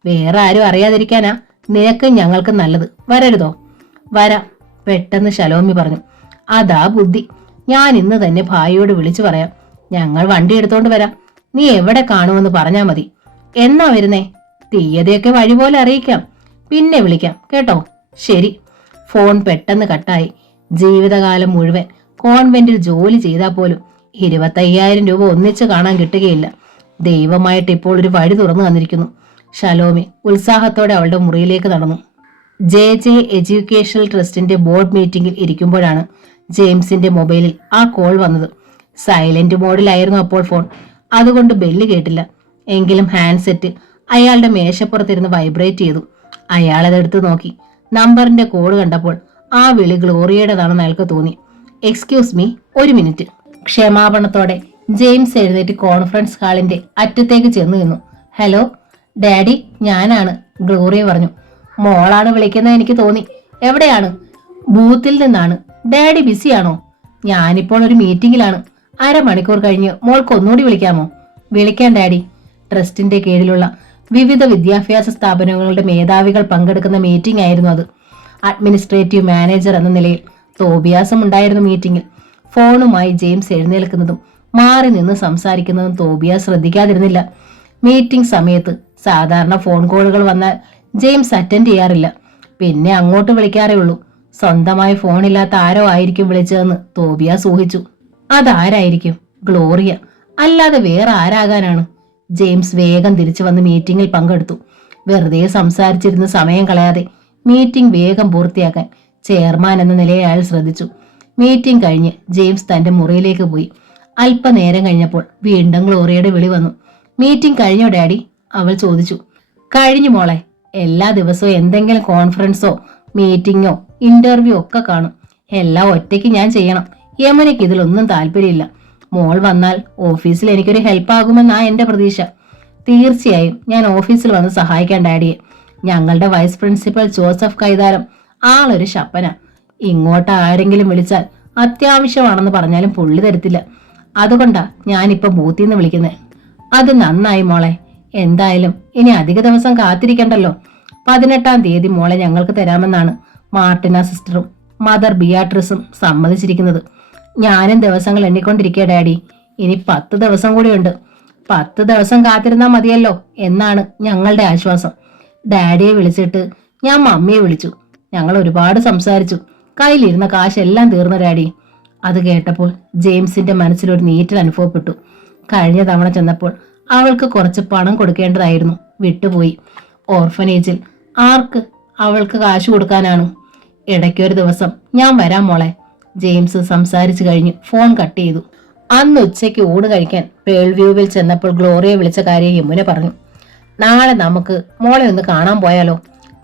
വേറെ ആരും അറിയാതിരിക്കാനാ നിനക്ക് ഞങ്ങൾക്ക് നല്ലത്. വരരുതോ? വരാം, പെട്ടെന്ന് ഷലോമി പറഞ്ഞു. അതാ ബുദ്ധി. ഞാൻ ഇന്ന് തന്നെ ഭായിയോട് വിളിച്ചു പറയാം. ഞങ്ങൾ വണ്ടി എടുത്തോണ്ട് വരാം. നീ എവിടെ കാണുമെന്ന് പറഞ്ഞാ മതി. എന്നാ വരുന്നേ? തീയതിയൊക്കെ വഴി പോലെ അറിയിക്കാം. പിന്നെ വിളിക്കാം കേട്ടോ. ശരി. ഫോൺ പെട്ടെന്ന് കട്ടായി. ജീവിതകാലം മുഴുവൻ കോൺവെന്റിൽ ജോലി ചെയ്താൽ പോലും 25,000 രൂപ ഒന്നിച്ച് കാണാൻ കിട്ടുകയില്ല. ദൈവമായിട്ട് ഇപ്പോൾ ഒരു വഴി തുറന്നു വന്നിരിക്കുന്നു. ഷലോമി ഉത്സാഹത്തോടെ അവളുടെ മുറിയിലേക്ക് നടന്നു. JJ എഡ്യൂക്കേഷണൽ ട്രസ്റ്റിന്റെ ബോർഡ് മീറ്റിംഗിൽ ഇരിക്കുമ്പോഴാണ് ജെയിംസിന്റെ മൊബൈലിൽ ആ കോൾ വന്നത്. സൈലന്റ് മോഡിലായിരുന്നു അപ്പോൾ ഫോൺ. അതുകൊണ്ട് ബെല്ല് കേട്ടില്ല. എങ്കിലും ഹാൻഡ്സെറ്റ് അയാളുടെ മേശപ്പുറത്തിരുന്ന് വൈബ്രേറ്റ് ചെയ്തു. അയാളതെടുത്ത് നോക്കി. നമ്പറിന്റെ കോഡ് കണ്ടപ്പോൾ ആ വിളി ഗ്ലോറിയയുടേതാണെന്ന് അയാൾക്ക് തോന്നി. എക്സ്ക്യൂസ് മീ, ഒരു മിനിറ്റ്. ക്ഷമാപണത്തോടെ ജെയിംസ് എഴുന്നേറ്റ് കോൺഫറൻസ് ഹാളിന്റെ അറ്റത്തേക്ക് ചെന്നു നിന്നു. ഹലോ ഡാഡി, ഞാനാണ്, ഗ്ലോറിയ പറഞ്ഞു. മോളാണ് വിളിക്കുന്നത് എനിക്ക് തോന്നി. എവിടെയാണ്? ബൂത്തിൽ നിന്നാണ്. ഡാഡി ബിസിയാണോ? ഞാനിപ്പോൾ ഒരു മീറ്റിംഗിലാണ്. 1/2 മണിക്കൂർ കഴിഞ്ഞ് മോൾക്ക് ഒന്നുകൂടി വിളിക്കാമോ? വിളിക്കാൻ ഡാഡി. ട്രസ്റ്റിന്റെ കീഴിലുള്ള വിവിധ വിദ്യാഭ്യാസ സ്ഥാപനങ്ങളുടെ മേധാവികൾ പങ്കെടുക്കുന്ന മീറ്റിംഗ് ആയിരുന്നു അത്. അഡ്മിനിസ്ട്രേറ്റീവ് മാനേജർ എന്ന നിലയിൽ തോബിയാസം ഉണ്ടായിരുന്നു മീറ്റിംഗിൽ. ഫോണുമായി ജെയിംസ് എഴുന്നേൽക്കുന്നതും മാറി നിന്ന് സംസാരിക്കുന്നതും തോബിയാസ് ശ്രദ്ധിക്കാതിരുന്നില്ല. മീറ്റിംഗ് സമയത്ത് സാധാരണ ഫോൺ കോളുകൾ വന്നാൽ ജെയിംസ് അറ്റൻഡ് ചെയ്യാറില്ല. പിന്നെ അങ്ങോട്ട് വിളിക്കാറേ ഉള്ളൂ. സ്വന്തമായി ഫോണില്ലാത്ത ആരോ ആയിരിക്കും വിളിച്ചതെന്ന് തോബിയാസ് ഊഹിച്ചു. അതാരായിരിക്കും? ഗ്ലോറിയ, അല്ലാതെ വേറെ ആരാകാനാണ്? ജെയിംസ് വേഗം തിരിച്ചു വന്ന് മീറ്റിംഗിൽ പങ്കെടുത്തു. വെറുതെ സംസാരിച്ചിരുന്ന് സമയം കളയാതെ മീറ്റിംഗ് വേഗം പൂർത്തിയാക്കാൻ ചെയർമാൻ എന്ന നിലയിൽ അയാൾ ശ്രദ്ധിച്ചു. മീറ്റിംഗ് കഴിഞ്ഞ് ജെയിംസ് തന്റെ മുറിയിലേക്ക് പോയി. അല്പനേരം കഴിഞ്ഞപ്പോൾ വീണ്ടും ഗ്ലോറിയയുടെ വിളി വന്നു. മീറ്റിംഗ് കഴിഞ്ഞോ ഡാഡി? അവൾ ചോദിച്ചു. കഴിഞ്ഞു മോളെ. എല്ലാ ദിവസവും എന്തെങ്കിലും കോൺഫറൻസോ മീറ്റിംഗോ ഇന്റർവ്യൂ ഒക്കെ കാണും. എല്ലാം ഒറ്റയ്ക്ക് ഞാൻ ചെയ്യണം. യമനയ്ക്ക് ഇതിലൊന്നും താല്പര്യമില്ല. മോൾ വന്നാൽ ഓഫീസിൽ എനിക്കൊരു ഹെൽപ്പ് ആകുമെന്നാ എന്റെ പ്രതീക്ഷ. തീർച്ചയായും ഞാൻ ഓഫീസിൽ വന്ന് സഹായിക്കാൻ ഡാഡിയെ. ഞങ്ങളുടെ വൈസ് പ്രിൻസിപ്പൽ ജോസഫ് കൈതാരം ആളൊരു ശപ്പന. ഇങ്ങോട്ട് ആരെങ്കിലും വിളിച്ചാൽ അത്യാവശ്യമാണെന്ന് പറഞ്ഞാലും പുള്ളി തരത്തില്ല. അതുകൊണ്ടാ ഞാനിപ്പം ബൂത്തിന്ന് വിളിക്കുന്നത്. അത് നന്നായി മോളെ. എന്തായാലും ഇനി അധിക ദിവസം കാത്തിരിക്കണ്ടല്ലോ. 18-ാം തീയതി മോളെ ഞങ്ങൾക്ക് തരാമെന്നാണ് മാർട്ടിന സിസ്റ്ററും മദർ ബിയാട്രിസും സമ്മതിച്ചിരിക്കുന്നത്. ഞാനും ദിവസങ്ങൾ എണ്ണിക്കൊണ്ടിരിക്കുക ഡാഡി. ഇനി 10 ദിവസം കൂടിയുണ്ട്. 10 ദിവസം കാത്തിരുന്നാ മതിയല്ലോ എന്നാണ് ഞങ്ങളുടെ ആശ്വാസം. ഡാഡിയെ വിളിച്ചിട്ട് ഞാൻ മമ്മിയെ വിളിച്ചു. ഞങ്ങൾ ഒരുപാട് സംസാരിച്ചു. കയ്യിലിരുന്ന കാശെല്ലാം തീർന്നു ഡാഡി. അത് കേട്ടപ്പോൾ ജെയിംസിന്റെ മനസ്സിലൊരു നീറ്റൽ അനുഭവപ്പെട്ടു. കഴിഞ്ഞ തവണ ചെന്നപ്പോൾ അവൾക്ക് കുറച്ച് പണം കൊടുക്കേണ്ടതായിരുന്നു, വിട്ടുപോയി. ഓർഫനേജിൽ ആർക്ക് അവൾക്ക് കാശ് കൊടുക്കാനാണ്? ഇടയ്ക്കൊരു ദിവസം ഞാൻ വരാം മോളെ. ജെയിംസ് സംസാരിച്ചു കഴിഞ്ഞ് ഫോൺ കട്ട് ചെയ്തു. അന്ന് ഉച്ചയ്ക്ക് ഊണ് കഴിക്കാൻ പേൾവ്യൂവിൽ ചെന്നപ്പോൾ ഗ്ലോറിയെ വിളിച്ച കാര്യം യമുന പറഞ്ഞു. നാളെ നമുക്ക് മോളെ ഒന്ന് കാണാൻ പോയാലോ?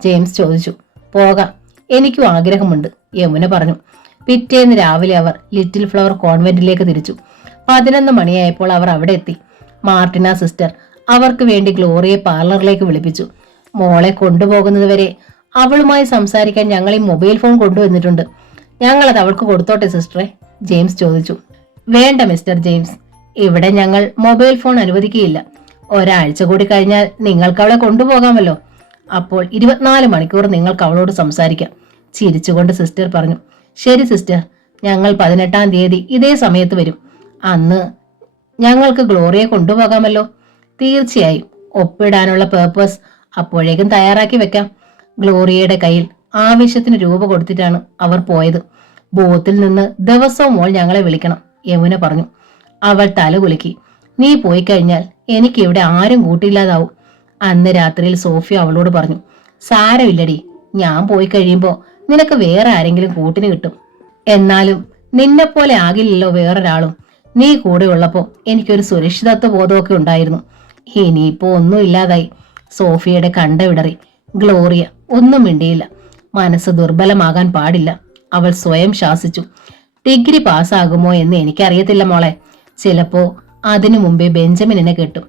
ജെയിംസ് ചോദിച്ചു. പോകാം, എനിക്കും ആഗ്രഹമുണ്ട്, യമുന പറഞ്ഞു. പിറ്റേന്ന് രാവിലെ അവർ ലിറ്റിൽ ഫ്ലവർ കോൺവെന്റിലേക്ക് തിരിച്ചു. 11 മണിയായപ്പോൾ അവർ അവിടെ എത്തി. മാർട്ടിന സിസ്റ്റർ അവർക്ക് വേണ്ടി ഗ്ലോറിയെ പാർലറിലേക്ക് വിളിപ്പിച്ചു. മോളെ കൊണ്ടുപോകുന്നതുവരെ അവളുമായി സംസാരിക്കാൻ ഞങ്ങൾ ഈ മൊബൈൽ ഫോൺ കൊണ്ടുവന്നിട്ടുണ്ട്. ഞങ്ങളത് അവൾക്ക് കൊടുത്തോട്ടെ സിസ്റ്ററെ? ജെയിംസ് ചോദിച്ചു. വേണ്ട മിസ്റ്റർ ജെയിംസ്, ഇവിടെ ഞങ്ങൾ മൊബൈൽ ഫോൺ അനുവദിക്കുകയില്ല. ഒരാഴ്ച കൂടി കഴിഞ്ഞാൽ നിങ്ങൾക്ക് അവളെ കൊണ്ടുപോകാമല്ലോ. അപ്പോൾ 24 മണിക്കൂർ നിങ്ങൾക്ക് അവളോട് സംസാരിക്കാം, ചിരിച്ചുകൊണ്ട് സിസ്റ്റർ പറഞ്ഞു. ശരി സിസ്റ്റർ, ഞങ്ങൾ 18-ാം തീയതി ഇതേ സമയത്ത് വരും. അന്ന് ഞങ്ങൾക്ക് ഗ്ലോറിയെ കൊണ്ടുപോകാമല്ലോ. തീർച്ചയായും. ഒപ്പിടാനുള്ള പേപ്പേഴ്സ് അപ്പോഴേക്കും തയ്യാറാക്കി വെക്കാം. ഗ്ലോറിയയുടെ കയ്യിൽ ആവശ്യത്തിന് രൂപ കൊടുത്തിട്ടാണ് അവർ പോയത്. ബൂത്തിൽ നിന്ന് ദിവസവും മോൾ ഞങ്ങളെ വിളിക്കണം, യമുന പറഞ്ഞു. അവൾ തല കുലുക്കി. നീ പോയി കഴിഞ്ഞാൽ എനിക്ക് ഇവിടെ ആരും കൂട്ടിയില്ലാതാവും. അന്ന് രാത്രിയിൽ സോഫിയ അവളോട് പറഞ്ഞു. സാരമില്ലടി, ഞാൻ പോയി കഴിയുമ്പോ നിനക്ക് വേറെ ആരെങ്കിലും കൂട്ടിന് കിട്ടും. എന്നാലും നിന്നെപ്പോലെ ആകില്ലല്ലോ വേറൊരാളും. നീ കൂടെ ഉള്ളപ്പോ എനിക്കൊരു സുരക്ഷിതത്വ ബോധമൊക്കെ ഉണ്ടായിരുന്നു. ഇനിയിപ്പോ ഒന്നും ഇല്ലാതായി. സോഫിയയുടെ കണ്ട വിടറി. ഗ്ലോറിയ ഒന്നും മിണ്ടിയില്ല. മനസ്സ് ദുർബലമാകാൻ പാടില്ല, അവൾ സ്വയം ശാസിച്ചു. ഡിഗ്രി പാസ്സാകുമോ എന്ന് എനിക്കറിയത്തില്ല മോളെ. ചിലപ്പോ അതിനു മുമ്പേ ബെഞ്ചമിനെ കിട്ടും.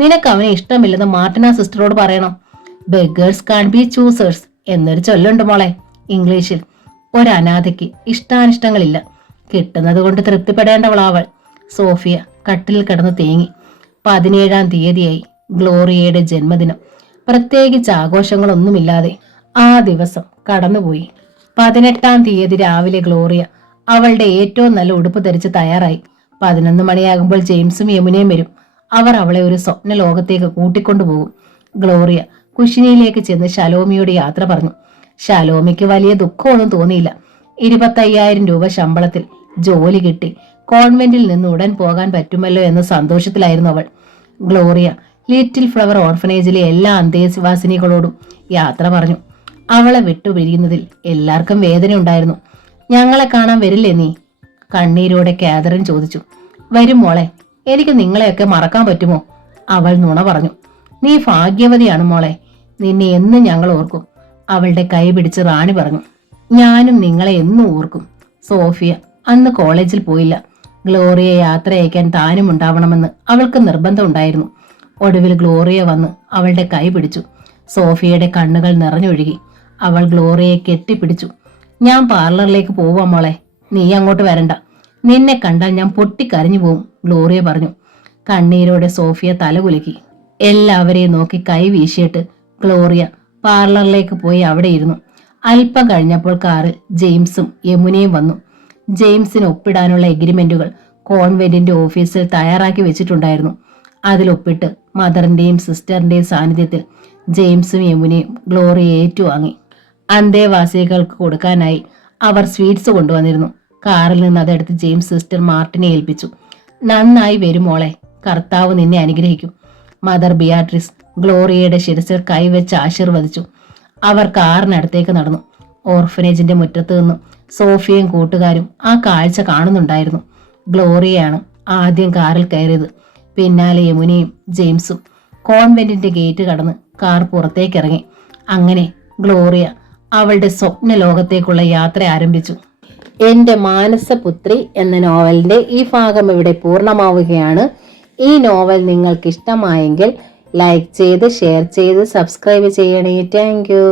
നിനക്ക് അവനെ ഇഷ്ടമില്ലെന്ന് മാർട്ടിന സിസ്റ്ററോട് പറയണം. ബെഗേഴ്സ് കാൺ ബി ചൂസേഴ്സ് എന്നൊരു ചൊല്ലുണ്ട് മോളെ ഇംഗ്ലീഷിൽ. ഒരനാഥയ്ക്ക് ഇഷ്ടാനിഷ്ടങ്ങളില്ല. കിട്ടുന്നത് കൊണ്ട് തൃപ്തിപ്പെടേണ്ടവളാവൾ. സോഫിയ കട്ടിലിൽ കിടന്ന് തേങ്ങി. 17-ാം തീയതിയായി, ഗ്ലോറിയയുടെ ജന്മദിനം. പ്രത്യേകിച്ച് ആഘോഷങ്ങളൊന്നുമില്ലാതെ ആ ദിവസം കടന്നുപോയി. 18-ാം തീയതി രാവിലെ ഗ്ലോറിയ അവളുടെ ഏറ്റവും നല്ല ഉടുപ്പ് ധരിച്ച് തയ്യാറായി. 11 മണിയാകുമ്പോൾ ജെയിംസും യമുനയും വരും. അവർ അവളെ ഒരു സ്വപ്ന ലോകത്തേക്ക് കൂട്ടിക്കൊണ്ടുപോകും. ഗ്ലോറിയ കുശിനിയിലേക്ക് ചെന്ന് ശലോമിയോട് യാത്ര പറഞ്ഞു. ശലോമിക്ക് വലിയ ദുഃഖമൊന്നും തോന്നിയില്ല. 25,000 രൂപ ശമ്പളത്തിൽ ജോലി കിട്ടി കോൺവെന്റിൽ നിന്ന് ഉടൻ പോകാൻ പറ്റുമല്ലോ എന്ന സന്തോഷത്തിലായിരുന്നു അവൾ. ഗ്ലോറിയ ലിറ്റിൽ ഫ്ലവർ ഓർഫനേജിലെ എല്ലാ അന്തേവാസിനികളോടും യാത്ര പറഞ്ഞു. അവളെ വിട്ടുപിരിയുന്നതിൽ എല്ലാവർക്കും വേദന ഉണ്ടായിരുന്നു. ഞങ്ങളെ കാണാൻ വരില്ലേ നീ? കണ്ണീരോടെ കാതറിൻ ചോദിച്ചു. വരും മോളെ, എനിക്ക് നിങ്ങളെയൊക്കെ മറക്കാൻ പറ്റുമോ? അവൾ നുണ പറഞ്ഞു. നീ ഭാഗ്യവതിയാണ് മോളെ, നിന്നെ എന്നും ഞങ്ങൾ ഓർക്കും, അവളുടെ കൈ പിടിച്ച് റാണി പറഞ്ഞു. ഞാനും നിങ്ങളെ എന്നും ഓർക്കും. സോഫിയ അന്ന് കോളേജിൽ പോയില്ല. ഗ്ലോറിയെ യാത്ര അയക്കാൻ താനും ഉണ്ടാവണമെന്ന് അവൾക്ക് നിർബന്ധമുണ്ടായിരുന്നു. ഒടുവിൽ ഗ്ലോറിയ വന്ന് അവളുടെ കൈ പിടിച്ചു. സോഫിയയുടെ കണ്ണുകൾ നിറഞ്ഞൊഴുകി. അവൾ ഗ്ലോറിയെ കെട്ടിപ്പിടിച്ചു. ഞാൻ പാർലറിലേക്ക് പോവാം മോളെ, നീ അങ്ങോട്ട് വരണ്ട. നിന്നെ കണ്ടാൽ ഞാൻ പൊട്ടിക്കരഞ്ഞു പോവും, ഗ്ലോറിയ പറഞ്ഞു. കണ്ണീരോടെ സോഫിയ തലകുലുക്കി. എല്ലാവരെയും നോക്കി കൈ വീശിയിട്ട് ഗ്ലോറിയ പാർലറിലേക്ക് പോയി അവിടെ ഇരുന്നു. അല്പം കഴിഞ്ഞപ്പോൾ കാറിൽ ജെയിംസും യമുനയും വന്നു. ജെയിംസിന് ഒപ്പിടാനുള്ള എഗ്രിമെന്റുകൾ കോൺവെന്റിന്റെ ഓഫീസിൽ തയ്യാറാക്കി വെച്ചിട്ടുണ്ടായിരുന്നു. അതിൽ ഒപ്പിട്ട് മദറിന്റെയും സിസ്റ്ററിന്റെയും സാന്നിധ്യത്തിൽ ജെയിംസും യമുനയും ഗ്ലോറിയെ ഏറ്റുവാങ്ങി. അന്തേവാസികൾക്ക് കൊടുക്കാനായി അവർ സ്വീറ്റ്സ് കൊണ്ടുവന്നിരുന്നു. കാറിൽ നിന്ന് അതെടുത്ത് ജെയിംസ് സിസ്റ്റർ മാർട്ടിനെ ഏൽപ്പിച്ചു. നന്നായി വരും മോളെ, കർത്താവ് നിന്നെ അനുഗ്രഹിക്കും. മദർ ബിയാട്രിസ് ഗ്ലോറിയയുടെ ശിരസിൽ കൈവച്ച് ആശീർവദിച്ചു. അവർ കാറിനടുത്തേക്ക് നടന്നു. ഓർഫനേജിന്റെ മുറ്റത്ത് നിന്നും സോഫിയയും കൂട്ടുകാരും ആ കാഴ്ച കാണുന്നുണ്ടായിരുന്നു. ഗ്ലോറിയയാണ് ആദ്യം കാറിൽ കയറിയത്. പിന്നാലെ യമുനയും ജെയിംസും. കോൺവെന്റിന്റെ ഗേറ്റ് കടന്ന് കാർ പുറത്തേക്കിറങ്ങി. അങ്ങനെ ഗ്ലോറിയ അവളുടെ സ്വപ്ന ലോകത്തേക്കുള്ള യാത്ര ആരംഭിച്ചു. എന്റെ മാനസപുത്രി എന്ന നോവലിന്റെ ഈ ഭാഗം ഇവിടെ പൂർണ്ണമാവുകയാണ്. ഈ നോവൽ നിങ്ങൾക്ക് ഇഷ്ടമായെങ്കിൽ ലൈക്ക് ചെയ്ത് ഷെയർ ചെയ്ത് സബ്സ്ക്രൈബ് ചെയ്യണേ. Thank you.